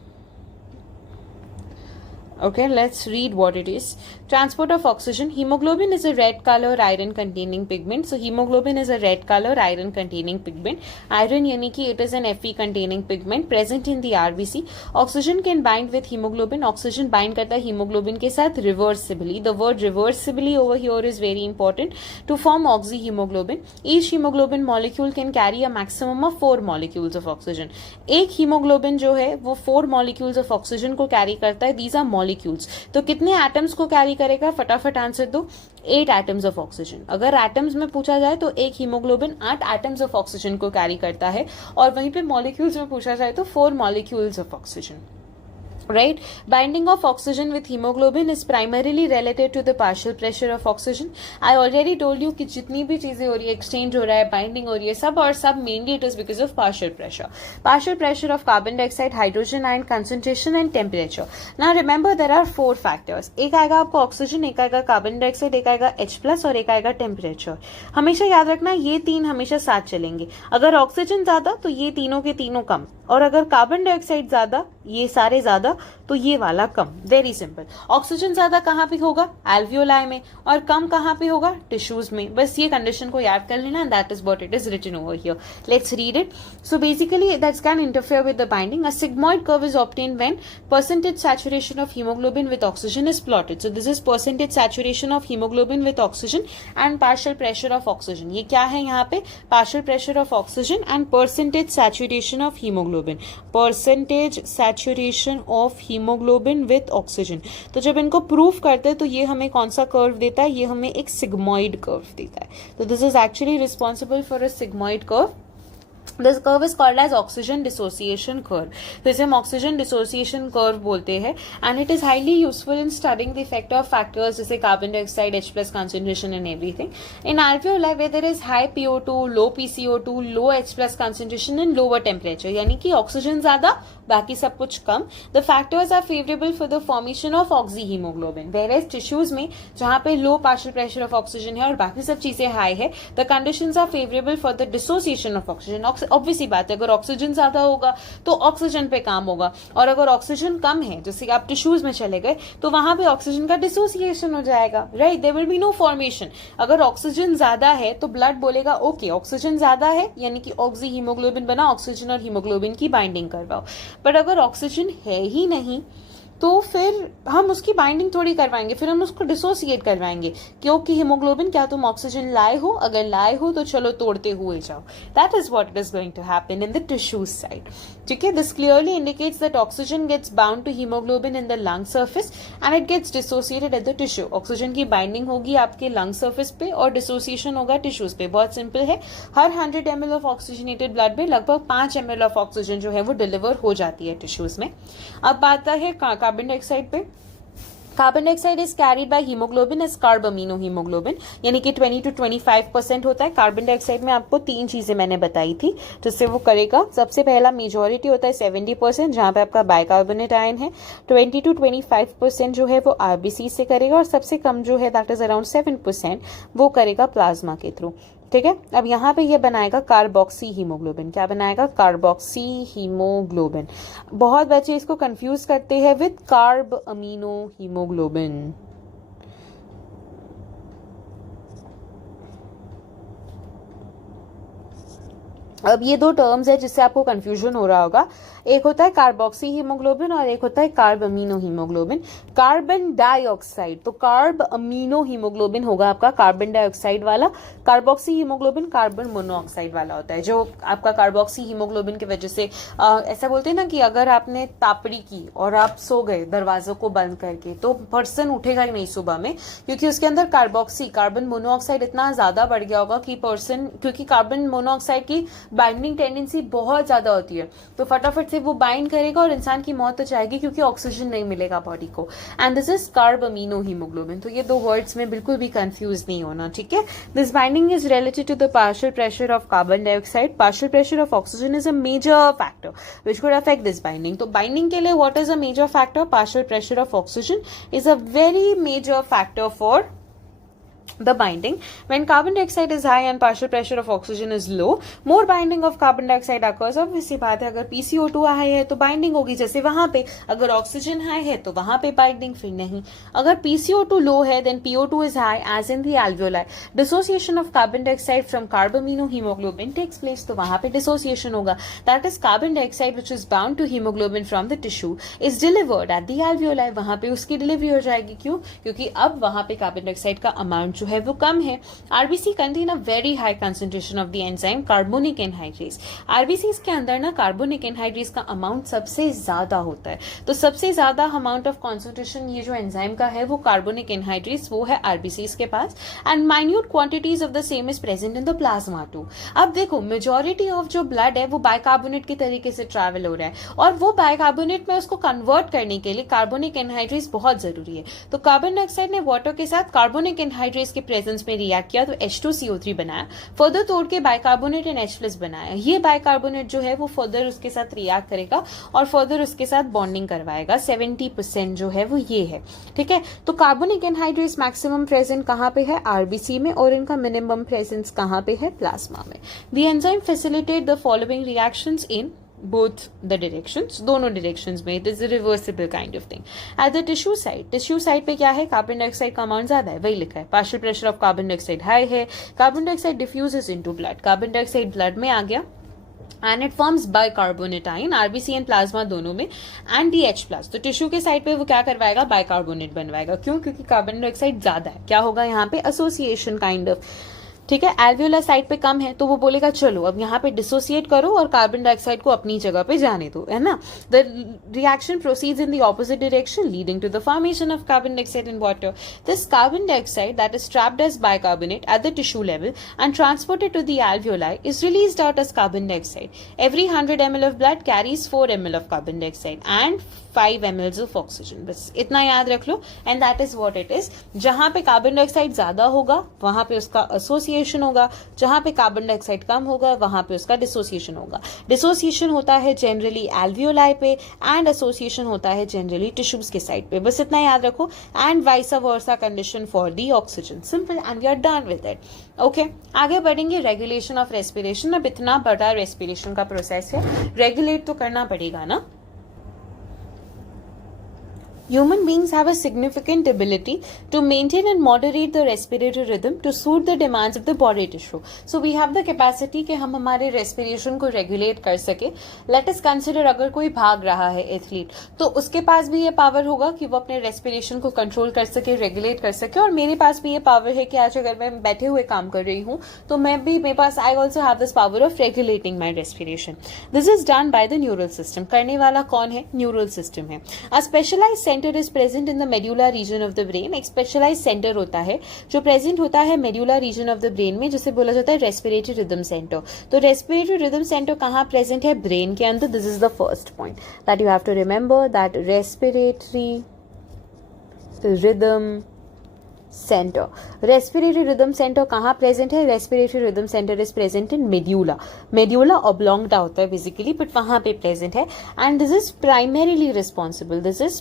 Okay, let's read what it is. Transport of oxygen. Hemoglobin is a red color iron containing pigment. So hemoglobin is a red color iron containing pigment. Iron यानी कि it is an Fe containing pigment present in the RBC. Oxygen can bind with hemoglobin. Oxygen bind करता है hemoglobin के साथ reversibly. The word reversibly over here is very important to form oxyhemoglobin. Each hemoglobin molecule can carry a maximum of 4 molecules of oxygen. एक hemoglobin जो है वो 4 molecules of oxygen को carry करता है. These are molecules. तो कितने atoms को कैरी करेगा, फटाफट आंसर दो। 8 एटम्स ऑफ ऑक्सीजन। अगर एटम्स में पूछा जाए तो एक हीमोग्लोबिन 8 एटम्स ऑफ ऑक्सीजन को कैरी करता है और वहीं पे मॉलिक्यूल्स में पूछा जाए तो 4 molecules of oxygen. right? Binding of oxygen with hemoglobin is primarily related to the partial pressure of oxygen. I already told you कि जितनी भी चीजें हो रही है, exchange हो रहा है, binding हो रही है, सब और सब mainly it is because of partial pressure. Partial pressure of carbon dioxide, hydrogen ion concentration and temperature. Now remember there are 4 factors. एक आएगा आपको ऑक्सीजन, एक आएगा कार्बन डाइऑक्साइड, एक आएगा H+ और एक आएगा टेम्परेचर। हमेशा याद रखना ये 3 हमेशा साथ चलेंगे। अगर ऑक्सीजन ज्यादा तो ये तीनों के तीनों कम, और अगर कार्बन डाइऑक्साइड ज्यादा, ये सारे ज्यादा, तो ये वाला कम। Very simple. ऑक्सीजन ज्यादा कहाँ पे होगा, एल्वियोलाई में, और कम कहाँ पे होगा, टिश्यूज में। बस ये कंडीशन को याद कर लेना, that is what it is written over here. Let's read it. So basically that can interfere with the binding. A sigmoid curve is obtained when percentage saturation of haemoglobin with oxygen is plotted. So this is percentage saturation of haemoglobin with oxygen and partial pressure of oxygen. ये क्या है यहाँ पे, partial pressure of oxygen and percentage saturation of haemoglobin. Percentage saturation of haemoglobin with oxygen. तो जब इनको proof करते हैं तो ये हमें कौन सा कर्व देता है, ये हमें एक सिग्मॉइड कर्व देता है। तो this is actually responsible for a sigmoid curve. This curve is called as oxygen dissociation curve. तो इसे हम oxygen dissociation curve बोलते हैं and it is highly useful in studying the effect of factors जैसे carbon dioxide, H+ concentration and everything. In alveoli where there is high PO2, low PCO2, low H+ concentration and lower temperature, यानी कि oxygen ज्यादा बाकी सब कुछ कम, the factors are favorable for the formation of oxyhemoglobin. Whereas tissues में जहाँ पे low partial pressure of oxygen है और बाकी सब चीजें high है, the conditions are favorable for the dissociation of oxygen. Obviously बात है, अगर ऑक्सीजन ज्यादा होगा तो ऑक्सीजन पे काम होगा, और अगर ऑक्सीजन कम है, जैसे आप टिश्यूज में चले गए, तो वहां पे ऑक्सीजन का डिसोसिएशन हो जाएगा, right? There will be no formation. अगर ऑक्सीजन ज्यादा है तो ब्लड बोलेगा ओके ऑक्सीजन ज्यादा है, यानी कि ऑक्सी हीमोग्लोबिन बना, ऑक्सीजन और हीमोग्लोबिन की बाइंडिंग करवाओ। पर अगर ऑक्सीजन है ही नहीं तो फिर हम उसकी बाइंडिंग थोड़ी करवाएंगे, फिर हम उसको डिसोसिएट करवाएंगे, क्योंकि हीमोग्लोबिन क्या तुम ऑक्सीजन लाए हो, अगर लाए हो तो चलो तोड़ते हुए जाओ। That is what it is going to happen in the tissue side. ठीक है, this clearly indicates that oxygen gets bound to haemoglobin in the lung surface and it gets dissociated at the tissue. Oxygen की binding होगी आपके lung surface पे और dissociation होगा tissues पे। बहुत सिंपल है, हर 100 ml ऑफ ऑक्सीजनेटेड ब्लड में लगभग 5 ml ऑफ ऑक्सीजन जो है वो डिलीवर हो जाती है टिश्यूज में। अब आता है कार्बन डाइऑक्साइड पे। Carbon dioxide is carried by haemoglobin as carb amino haemoglobin, यानी कि 20 to 25% होता है। कार्बन डाइऑक्साइड में आपको 3 चीजें मैंने बताई थी जिससे वो करेगा। सबसे पहला मेजॉरिटी होता है 70%, जहां पे आपका बाइकार्बोनेट आयन है। 20 to 25% जो है वो आरबीसी से करेगा, और सबसे कम जो है दैट इज अराउंड 7% वो करेगा प्लाज्मा के थ्रू। ठीक है, अब यहाँ पे ये बनाएगा कार्बोक्सी हीमोग्लोबिन। क्या बनाएगा, कार्बोक्सी हीमोग्लोबिन। बहुत बच्चे इसको कंफ्यूज करते हैं विद कार्ब अमीनो हीमोग्लोबिन। अब ये 2 टर्म्स है जिससे आपको कंफ्यूजन हो रहा होगा। एक होता है कार्बोक्सी हीमोग्लोबिन और एक होता है carb amino haemoglobin. Carbon dioxide, तो कार्ब अमीनो हीमोग्लोबिन होगा आपका कार्बन डाइऑक्साइड वाला। कार्बोक्सी हीमोग्लोबिन कार्बन मोनोऑक्साइड वाला होता है, जो आपका कार्बोक्सी हीमोग्लोबिन की वजह से ऐसा बोलते हैं ना कि अगर आपने तापड़ी की और आप सो गए दरवाजों को बंद करके, तो पर्सन उठेगा ही नहीं सुबह में, क्योंकि उसके अंदर कार्बोक्सी कार्बन मोनोऑक्साइड इतना ज्यादा बढ़ गया होगा कि पर्सन, क्योंकि कार्बन मोनोऑक्साइड की बाइंडिंग टेंडेंसी बहुत ज्यादा होती है, तो फटाफट से वो बाइंड करेगा और इंसान की मौत तो जाएगी क्योंकि ऑक्सीजन नहीं मिलेगा बॉडी को. And this is carb amino haemoglobin. तो ये दो वर्ड्स में बिल्कुल भी कंफ्यूज नहीं होना, ठीक है. This binding is related to the partial pressure of carbon dioxide. Partial pressure of oxygen is a major factor which could affect this binding. तो बाइंडिंग के लिए what is a major factor? Partial pressure of oxygen is a very major factor for the binding. When carbon dioxide is high and partial pressure of oxygen is low, more binding of carbon dioxide occurs. Obviously बात है, अगर PCO2 high है तो binding होगी जैसे वहां पे, अगर ऑक्सीजन हाई है तो वहां पे बाइंडिंग फिर नहीं. अगर PCO2 लो है then PO2 is high as in the alveoli. Dissociation of carbon dioxide from carbaminohemoglobin takes place, तो वहां पे dissociation होगा. That is carbon dioxide which is bound to hemoglobin from the tissue is delivered at the alveoli. वहां पे उसकी delivery हो जाएगी. क्यों? क्योंकि अब वहां पे कार्बन डाइऑक्साइड का अमाउंट जो है वो कम है. RBC contain a very high concentration of the enzyme carbonic anhydrase. RBC के अंदर ना कार्बोनिक एनहाइड्रेज का अमाउंट सबसे ज्यादा होता है. तो सबसे ज्यादा अमाउंट ऑफ कॉन्सेंट्रेशन ये जो एंजाइम का है वो कार्बोनिक एनहाइड्रेज वो है आरबीसी के पास. And minute quantities of the same is present in the plasma too. अब देखो मेजोरिटी ऑफ जो ब्लड है वो बाइकार्बोनेट के तरीके से ट्रैवल हो रहा है और वो बाइकार्बोनेट में उसको कन्वर्ट करने के लिए कार्बोनिक एनहाइड्रेज बहुत जरूरी है. तो कार्बन डाइऑक्साइड ने वाटर के साथ कार्बोनिक एनहाइड्रेज के प्रेजेंस में रिएक्ट किया तो H2CO3 बनाया, फर्दर तोड़ के बाइकार्बोनेट एंड H+ बनाया. ये बाइकार्बोनेट जो है वो फर्दर उसके साथ रिएक्ट करेगा और फर्दर उसके साथ बॉन्डिंग करवाएगा. 70% जो है वो ये है, ठीक है. तो कार्बोनिक एनहाइड्रेज मैक्सिमम प्रेजेंट कहां पे है? आरबीसी में. और इनका मिनिमम प्रेजेंस कहां पे है? प्लाज्मा में. The enzyme facilitate the following reactions in both the directions, दोनों directions में. it is a reversible kind of thing. At the tissue side पे क्या है? कार्बन डाइऑक्साइड का अमाउंट ज्यादा है, वही लिखा है. Partial pressure of carbon dioxide high है. Carbon dioxide diffuses into blood. Carbon dioxide blood में आ गया and it forms bicarbonate ion RBC and plasma दोनों में एंड डी H+. तो टिश्यू के साइड पे वो क्या करवाएगा? बाइकार्बोनेट बनवाएगा. क्यों? क्योंकि कार्बन डाइऑक्साइड ज्यादा है. क्या होगा यहाँ पे? एसोसिएशन काइंड ऑफ, ठीक है. एल्वियोलर साइड पे कम है तो वो बोलेगा चलो अब यहाँ पे डिसोसिएट करो और कार्बन डाइऑक्साइड को अपनी जगह पे जाने दो, है ना. The reaction proceeds in the opposite direction leading to the formation of carbon dioxide in water. This carbon dioxide that is trapped as bicarbonate at the tissue level and transported to the alveoli is released out as carbon dioxide. Every 100 ml of blood carries 4 ml of carbon dioxide and 5 ml of oxygen. बस इतना याद रख लो and that is what it is. जहां पे carbon dioxide ज्यादा होगा वहां पे उसका एसोसिएशन होगा, जहां पे कार्बन डाइऑक्साइड कम होगा वहां पे उसका डिसोसिएशन होगा. डिसोसिएशन होता है जनरली एल्वियोलाई पे एंड एसोसिएशन होता है जनरली टिश्यूज के साइड पे. बस इतना याद रखो. And vice versa condition for the oxygen. Simple and we are done with it. Okay, आगे बढ़ेंगे. Regulation of respiration. अब इतना बड़ा रेस्पिरेशन का प्रोसेस है, रेगुलेट तो करना पड़ेगा ना. Human beings have a significant ability to maintain and moderate the respiratory rhythm to suit the demands of the body tissue. So we have the capacity कि हम हमारे respiration को regulate कर सके. Let us consider अगर कोई भाग रहा है एथलीट तो उसके पास भी ये पावर होगा कि वो अपने respiration को कंट्रोल कर सके, रेगुलेट कर सके. और मेरे पास भी ये पावर है कि आज अगर मैं बैठे हुए काम कर रही हूँ तो मेरे पास I also have this power of regulating my respiration. This is done by the neural system. करने वाला कौन है? Neural system है. A specialized center is present in the medulla region of the brain. एक specialized center होता है जो present होता है medulla region of the brain में, जिसे बोला जाता है respiratory rhythm center. तो respiratory rhythm center कहाँ present है? brain के अंदर. This is the first point that you have to remember, that respiratory rhythm center. Respiratory rhythm center कहाँ present है? Respiratory rhythm center is present in medulla. Medulla oblongata होता है basically, but वहाँ पे present है. And this is primarily responsible. This is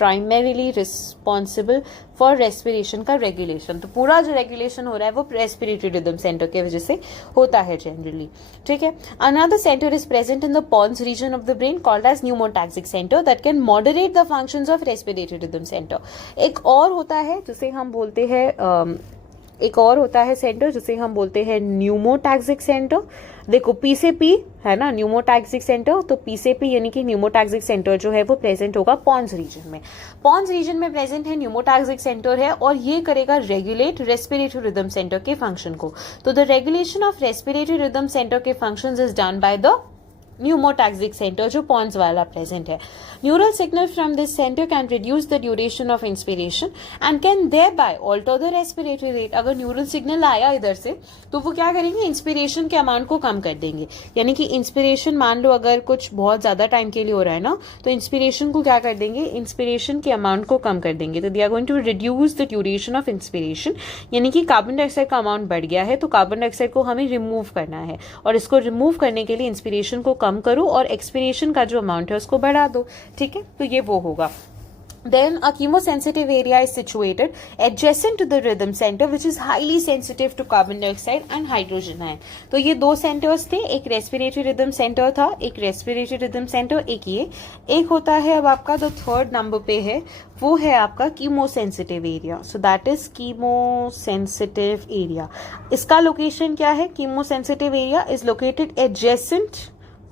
primarily responsible for respiration का regulation. तो पूरा जो regulation हो रहा है वो respiratory rhythm center के वजह से होता है generally. ठीक है. Another center is present in the pons region of the brain called as pneumotaxic center that can moderate the functions of respiratory rhythm center. एक और होता है जिसे हम बोलते हैं सेंटर जिसे हम बोलते हैं न्यूमोटैक्सिक सेंटर. देखो पी से पी है ना न्यूमोटैक्सिक सेंटर, तो पी से पी यानी कि न्यूमोटैक्सिक सेंटर जो है वो प्रेजेंट होगा पॉन्स रीजन में. पॉन्स रीजन में प्रेजेंट है न्यूमोटैक्सिक सेंटर है और ये करेगा रेगुलेट रेस्पिरेटरी रिदम सेंटर के फंक्शन को. तो the regulation of respiratory rhythm centre के functions is done by the pneumotaxic centre जो पॉन्स वाला प्रेजेंट है. Neural signal from this centre can reduce the duration of inspiration and can thereby alter the respiratory rate. अगर neural signal आया इधर से तो वो क्या करेंगे, इंस्पिरेशन के अमाउंट को कम कर देंगे. यानी कि इंस्पिरेशन मान लो अगर कुछ बहुत ज्यादा टाइम के लिए हो रहा है ना, तो इंस्पिरेशन को क्या कर देंगे, इंस्पिरेशन के अमाउंट को कम कर देंगे. तो they are going to reduce the duration of inspiration. यानी कि कार्बन डाइऑक्साइड का अमाउंट बढ़ गया है तो कार्बन डाइऑक्साइड को हमें रिमूव करना है, और इसको रिमूव करने के लिए इंस्पिरेशन को कम करो और एक्सपिरेशन का जो अमाउंट है उसको बढ़ा दो. ठीक है, तो ये वो होगा. Then a chemosensitive area is situated adjacent to the rhythm center which is highly sensitive to carbon dioxide and hydrogen ion. तो ये दो सेंटर्स थे, एक रेस्पिरेटरी रिदम सेंटर था, एक रेस्पिरेटरी रिदम सेंटर, एक ये. एक होता है अब आपका जो थर्ड नंबर पे है वो है आपका chemosensitive area. So that is chemosensitive area. इसका लोकेशन क्या है, chemosensitive area is located adjacent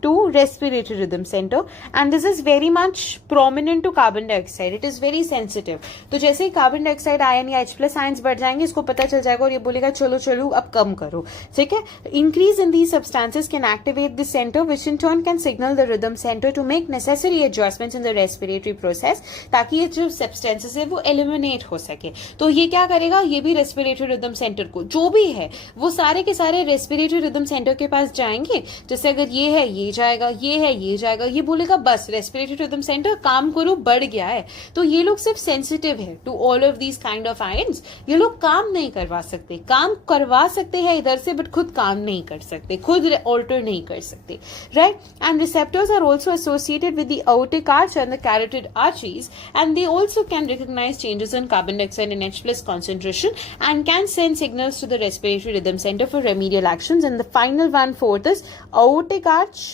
to respiratory rhythm center and this is very much prominent to carbon dioxide. It is very sensitive. तो जैसे ही कार्बन डाइऑक्साइड आयन या H+ ions बढ़ जाएंगे इसको पता चल जाएगा और ये बोलेगा चलो चलो अब कम करो. ठीक है, increase in these substances can activate this centre which in turn can signal the rhythm centre to make necessary adjustments in the respiratory process, ताकि ये जो सब्सटेंसेस है वो एलिमिनेट हो सके. तो ये क्या करेगा, ये भी रेस्पिरेटरी रिदम सेंटर को जो भी है वो सारे के सारे रेस्पिरेटरी रिदम सेंटर के पास जाएंगे. जैसे अगर ये है ये जाएगा, ये है ये जाएगा, ये बोलेगा बस रेस्पिरेटरी रिदम सेंटर काम करो, बढ़ गया है. तो ये लोग सिर्फ सेंसिटिव है to all of these kind of ions. ये लोग काम नहीं करवा सकते, काम करवा सकते हैं इधर से बट खुद काम नहीं कर सकते, खुद ऑल्टर नहीं कर सकते. Right, and receptors are also associated with the aortic arch and the carotid arteries and they also can recognize changes in carbon dioxide and H+ concentration and can send signals to the respiratory rhythm center for remedial actions. And the final one, fourth, is aortic arch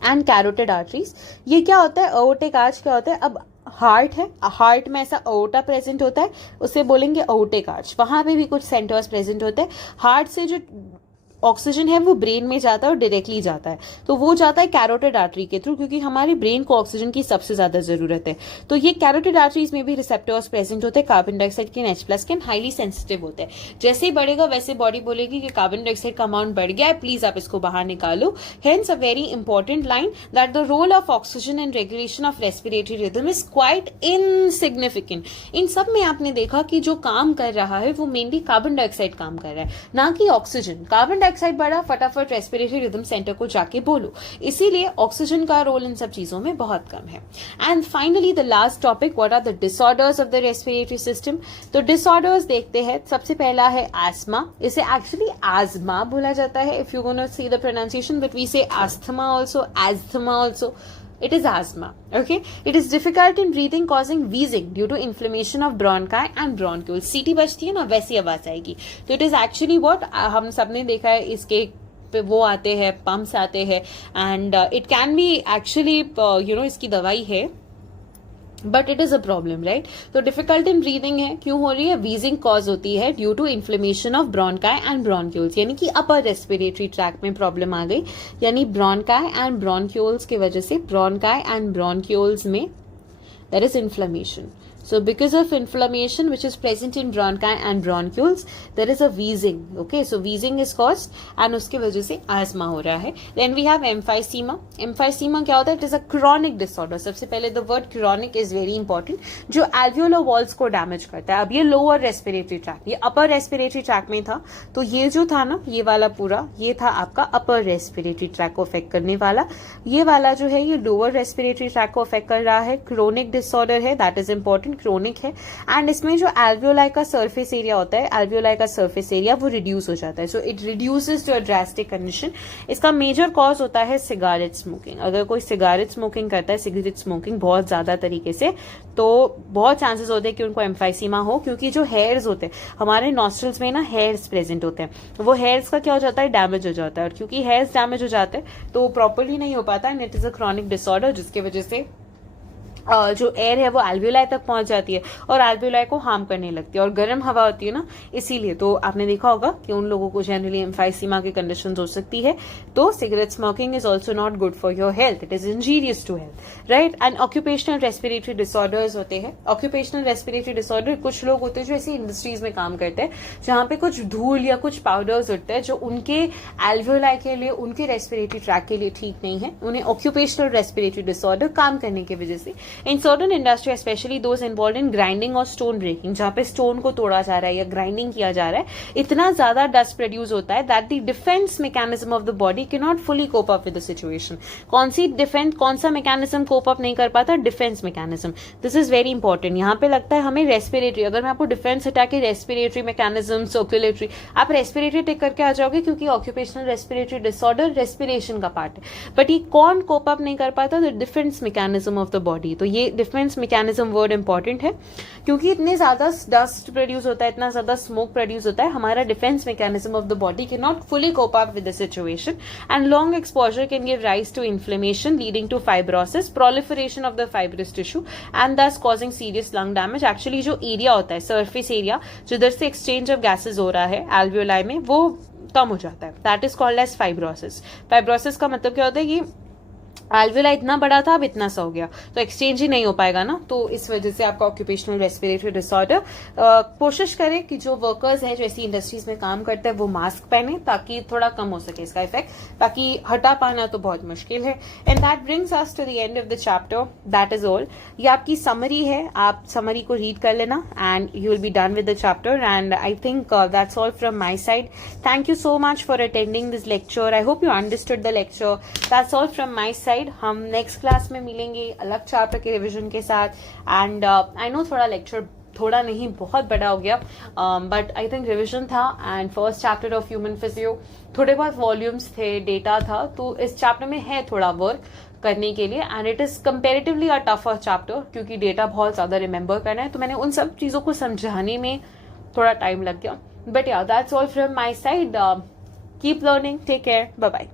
and carotid arteries. ये क्या होता है, aortic arch क्या होता है, अब heart है, heart में ऐसा अओर्टा प्रेजेंट होता है, उसे बोलेंगे aortic arch. वहां पे भी कुछ सेंटर्स प्रेजेंट होते हैं. हार्ट से जो ऑक्सीजन है वो ब्रेन में जाता है और डायरेक्टली जाता है, तो वो जाता है कैरोटिड आर्टरी के थ्रू, क्योंकि हमारे ब्रेन को ऑक्सीजन की सबसे ज्यादा जरूरत है. तो ये कैरोटिड आर्टरीज में भी रिसेप्टर्स प्रेजेंट होते हैं कार्बन डाइऑक्साइड के, H+ के, हाईली सेंसिटिव होते हैं. जैसे ही बढ़ेगा वैसे बॉडी बोलेगी कि कार्बन डाइऑक्साइड का अमाउंट बढ़ गया है, प्लीज आप इसको बाहर निकालो. Hence a very important line that the role of oxygen in regulation of respiratory rhythm is quite insignificant. इन सब में आपने देखा कि जो काम कर रहा है वो मेनली कार्बन डाइऑक्साइड काम कर रहा है, ना कि ऑक्सीजन. कार्बन डाइऑक्साइड बढ़ा, फटाफट रेस्पिरेटरी रिदम सेंटर को जाके बोलो. इसीलिए ऑक्सीजन का रोल इन सब चीजों में बहुत कम है. And finally the last topic, what are the disorders of the respiratory system. तो डिसऑर्डर्स देखते हैं. सबसे पहला है एस्मा. इसे एक्चुअली आजमा बोला जाता है if you gonna see the pronunciation, but we say asthma also, asthma also. It is asthma. Okay, it is difficult in breathing, causing wheezing due to inflammation of bronchi and bronchioles. सीटी बजती है ना वैसी आवाज आएगी. तो it is actually what हम सबने देखा है, इसके पे वो आते हैं, पंप्स आते हैं, and it can be actually इसकी दवाई है, but it is a problem. Right, तो डिफिकल्ट इन ब्रीदिंग है. क्यों हो रही है, वीजिंग कॉज होती है due to inflammation of bronchi and bronchioles, यानी कि अपर रेस्पिरेटरी ट्रैक में प्रॉब्लम आ गई. यानी ब्रोंकाई एंड ब्रोंक्यूल्स की वजह से, ब्रोंकाई एंड ब्रोंक्यूल्स में there is inflammation. So because of inflammation which is present in bronchi and bronchioles, there is a wheezing. Okay, so wheezing is caused and उसके वजह से asthma हो रहा है. Then we have emphysema. Emphysema क्या होता है? It is a chronic disorder. सबसे पहले the word chronic is very important, जो alveolar walls को damage करता है. अब ये lower respiratory tract, ये upper respiratory tract में था, तो ये जो था ना, ये वाला पूरा, ये था आपका upper respiratory tract को affect करने वाला. ये वाला जो है ये lower respiratory tract को affect कर रहा है. chronic disorder है, that is important, क्रोनिक है. एंड इसमें जो एल्वियोलाई का सरफेस एरिया होता है, एल्वियोलाई का सरफेस एरिया वो रिड्यूस हो जाता है. So it reduces to a drastic condition. इसका मेजर कॉज होता है सिगारेट स्मोकिंग. अगर कोई सिगारेट स्मोकिंग करता है, सिगरेट स्मोकिंग बहुत ज्यादा तरीके से, तो बहुत चांसेस होते हैं कि उनको एम्फाइसीमा हो, क्योंकि जो हेयर्स होते हैं हमारे नॉस्ट्रल्स में ना, हेयर्स प्रेजेंट होते हैं, वो हेयर्स का क्या हो जाता है, डैमेज हो जाता है. और क्योंकि हेयर्स डैमेज हो जाते हैं तो प्रॉपरली नहीं हो पाता, and it is a chronic disorder, जिसकी वजह से जो एयर है वो एल्वियोलाई तक पहुंच जाती है और एल्वियोलाई को हार्म करने लगती है, और गर्म हवा होती है ना, इसीलिए तो आपने देखा होगा कि उन लोगों को जनरली एम्फाइसीमा की कंडीशन हो सकती है. तो cigarette smoking is also not good for your health, it is injurious to health, right. And occupational respiratory disorders होते हैं. ऑक्यूपेशनल रेस्पिरेटरी डिसऑर्डर, कुछ लोग होते हैं जो ऐसी इंडस्ट्रीज में काम करते हैं जहां पे कुछ धूल या कुछ पाउडर्स उठते हैं जो उनके एल्वियोलाई के लिए, उनके रेस्पिरेटरी ट्रैक के लिए ठीक नहीं है. उन्हें ऑक्यूपेशनल रेस्पिरेटरी डिसऑर्डर काम करने की वजह से in certain industry, specially those involve in grinding और स्टोन ब्रेकिंग, जहां पे स्टोन को तोड़ा जा रहा है या ग्राइंडिंग किया जा रहा है, इतना ज्यादा डस्ट प्रोड्यूस होता है that the defence mechanism of the body can not fully cope up with the situation. कौन सा मैकेनिज्म कोप अप नहीं कर पाता? Defence mechanism. This is very important. यहां पे लगता है हमें रेस्पिरेटरी, अगर मैं आपको डिफेंस हटा के रेस्पिरेटरी मैकेनिज्म, सर्कुलेटरी, आप रेस्पिरेटरी टिक करके आ जाओगे क्योंकि ऑक्यूपेशनल रेस्पिरेटरी डिसऑर्डर रेस्पिरेशन का पार्ट है. बट ये कौन कोप अप नहीं कर पाता? The defence mechanism of the body. तो ये डिफेंस मैकेनिज्म वर्ड इंपॉर्टेंट है क्योंकि इतने ज्यादा डस्ट प्रोड्यूस होता है, इतना ज्यादा स्मोक प्रोड्यूस होता है, हमारा defence mechanism of the body can not fully cope up with the situation, and long exposure can give rise to inflammation leading to fibrosis, proliferation of the fibrous tissue and thus causing serious lung damage. Actually जो area होता है, surface area, जिधर से exchange of gases हो रहा है alveoli में, वो कम हो जाता है. That is called as fibrosis. Fibrosis का मतलब क्या होता है कि एल्वियोलाई इतना बड़ा था, अब इतना सा हो गया, तो एक्सचेंज ही नहीं हो पाएगा ना. तो इस वजह से आपका ऑक्यूपेशनल रेस्पिरेटरी डिसऑर्डर. कोशिश करें कि जो वर्कर्स हैं, जो ऐसी इंडस्ट्रीज में काम करते हैं, वो मास्क पहने ताकि थोड़ा कम हो सके इसका इफेक्ट. बाकी हटा पाना तो बहुत मुश्किल है. And that brings us to the end of the chapter. That is all. ये आपकी समरी है, आप समरी को रीड कर लेना and you will be done with the chapter. And I think that's all from my side. Thank you so much for attending this lecture. I hope you understood the lecture. That's all from my side. हम next class में मिलेंगे अलग chapter के revision के साथ. And I know थोड़ा lecture, थोड़ा नहीं बहुत बड़ा हो गया, बट आई थिंक रिवीजन था and first chapter of human physio, थोड़े बहुत वॉल्यूम्स थे, डेटा था, तो इस चैप्टर में है थोड़ा वर्क करने के लिए. And it is comparatively a tougher chapter क्योंकि डेटा बहुत ज्यादा रिमेंबर करना है, तो मैंने उन सब चीजों को समझाने में थोड़ा टाइम लग गया. But yeah that's all from my side. Keep learning. Take care. Bye bye.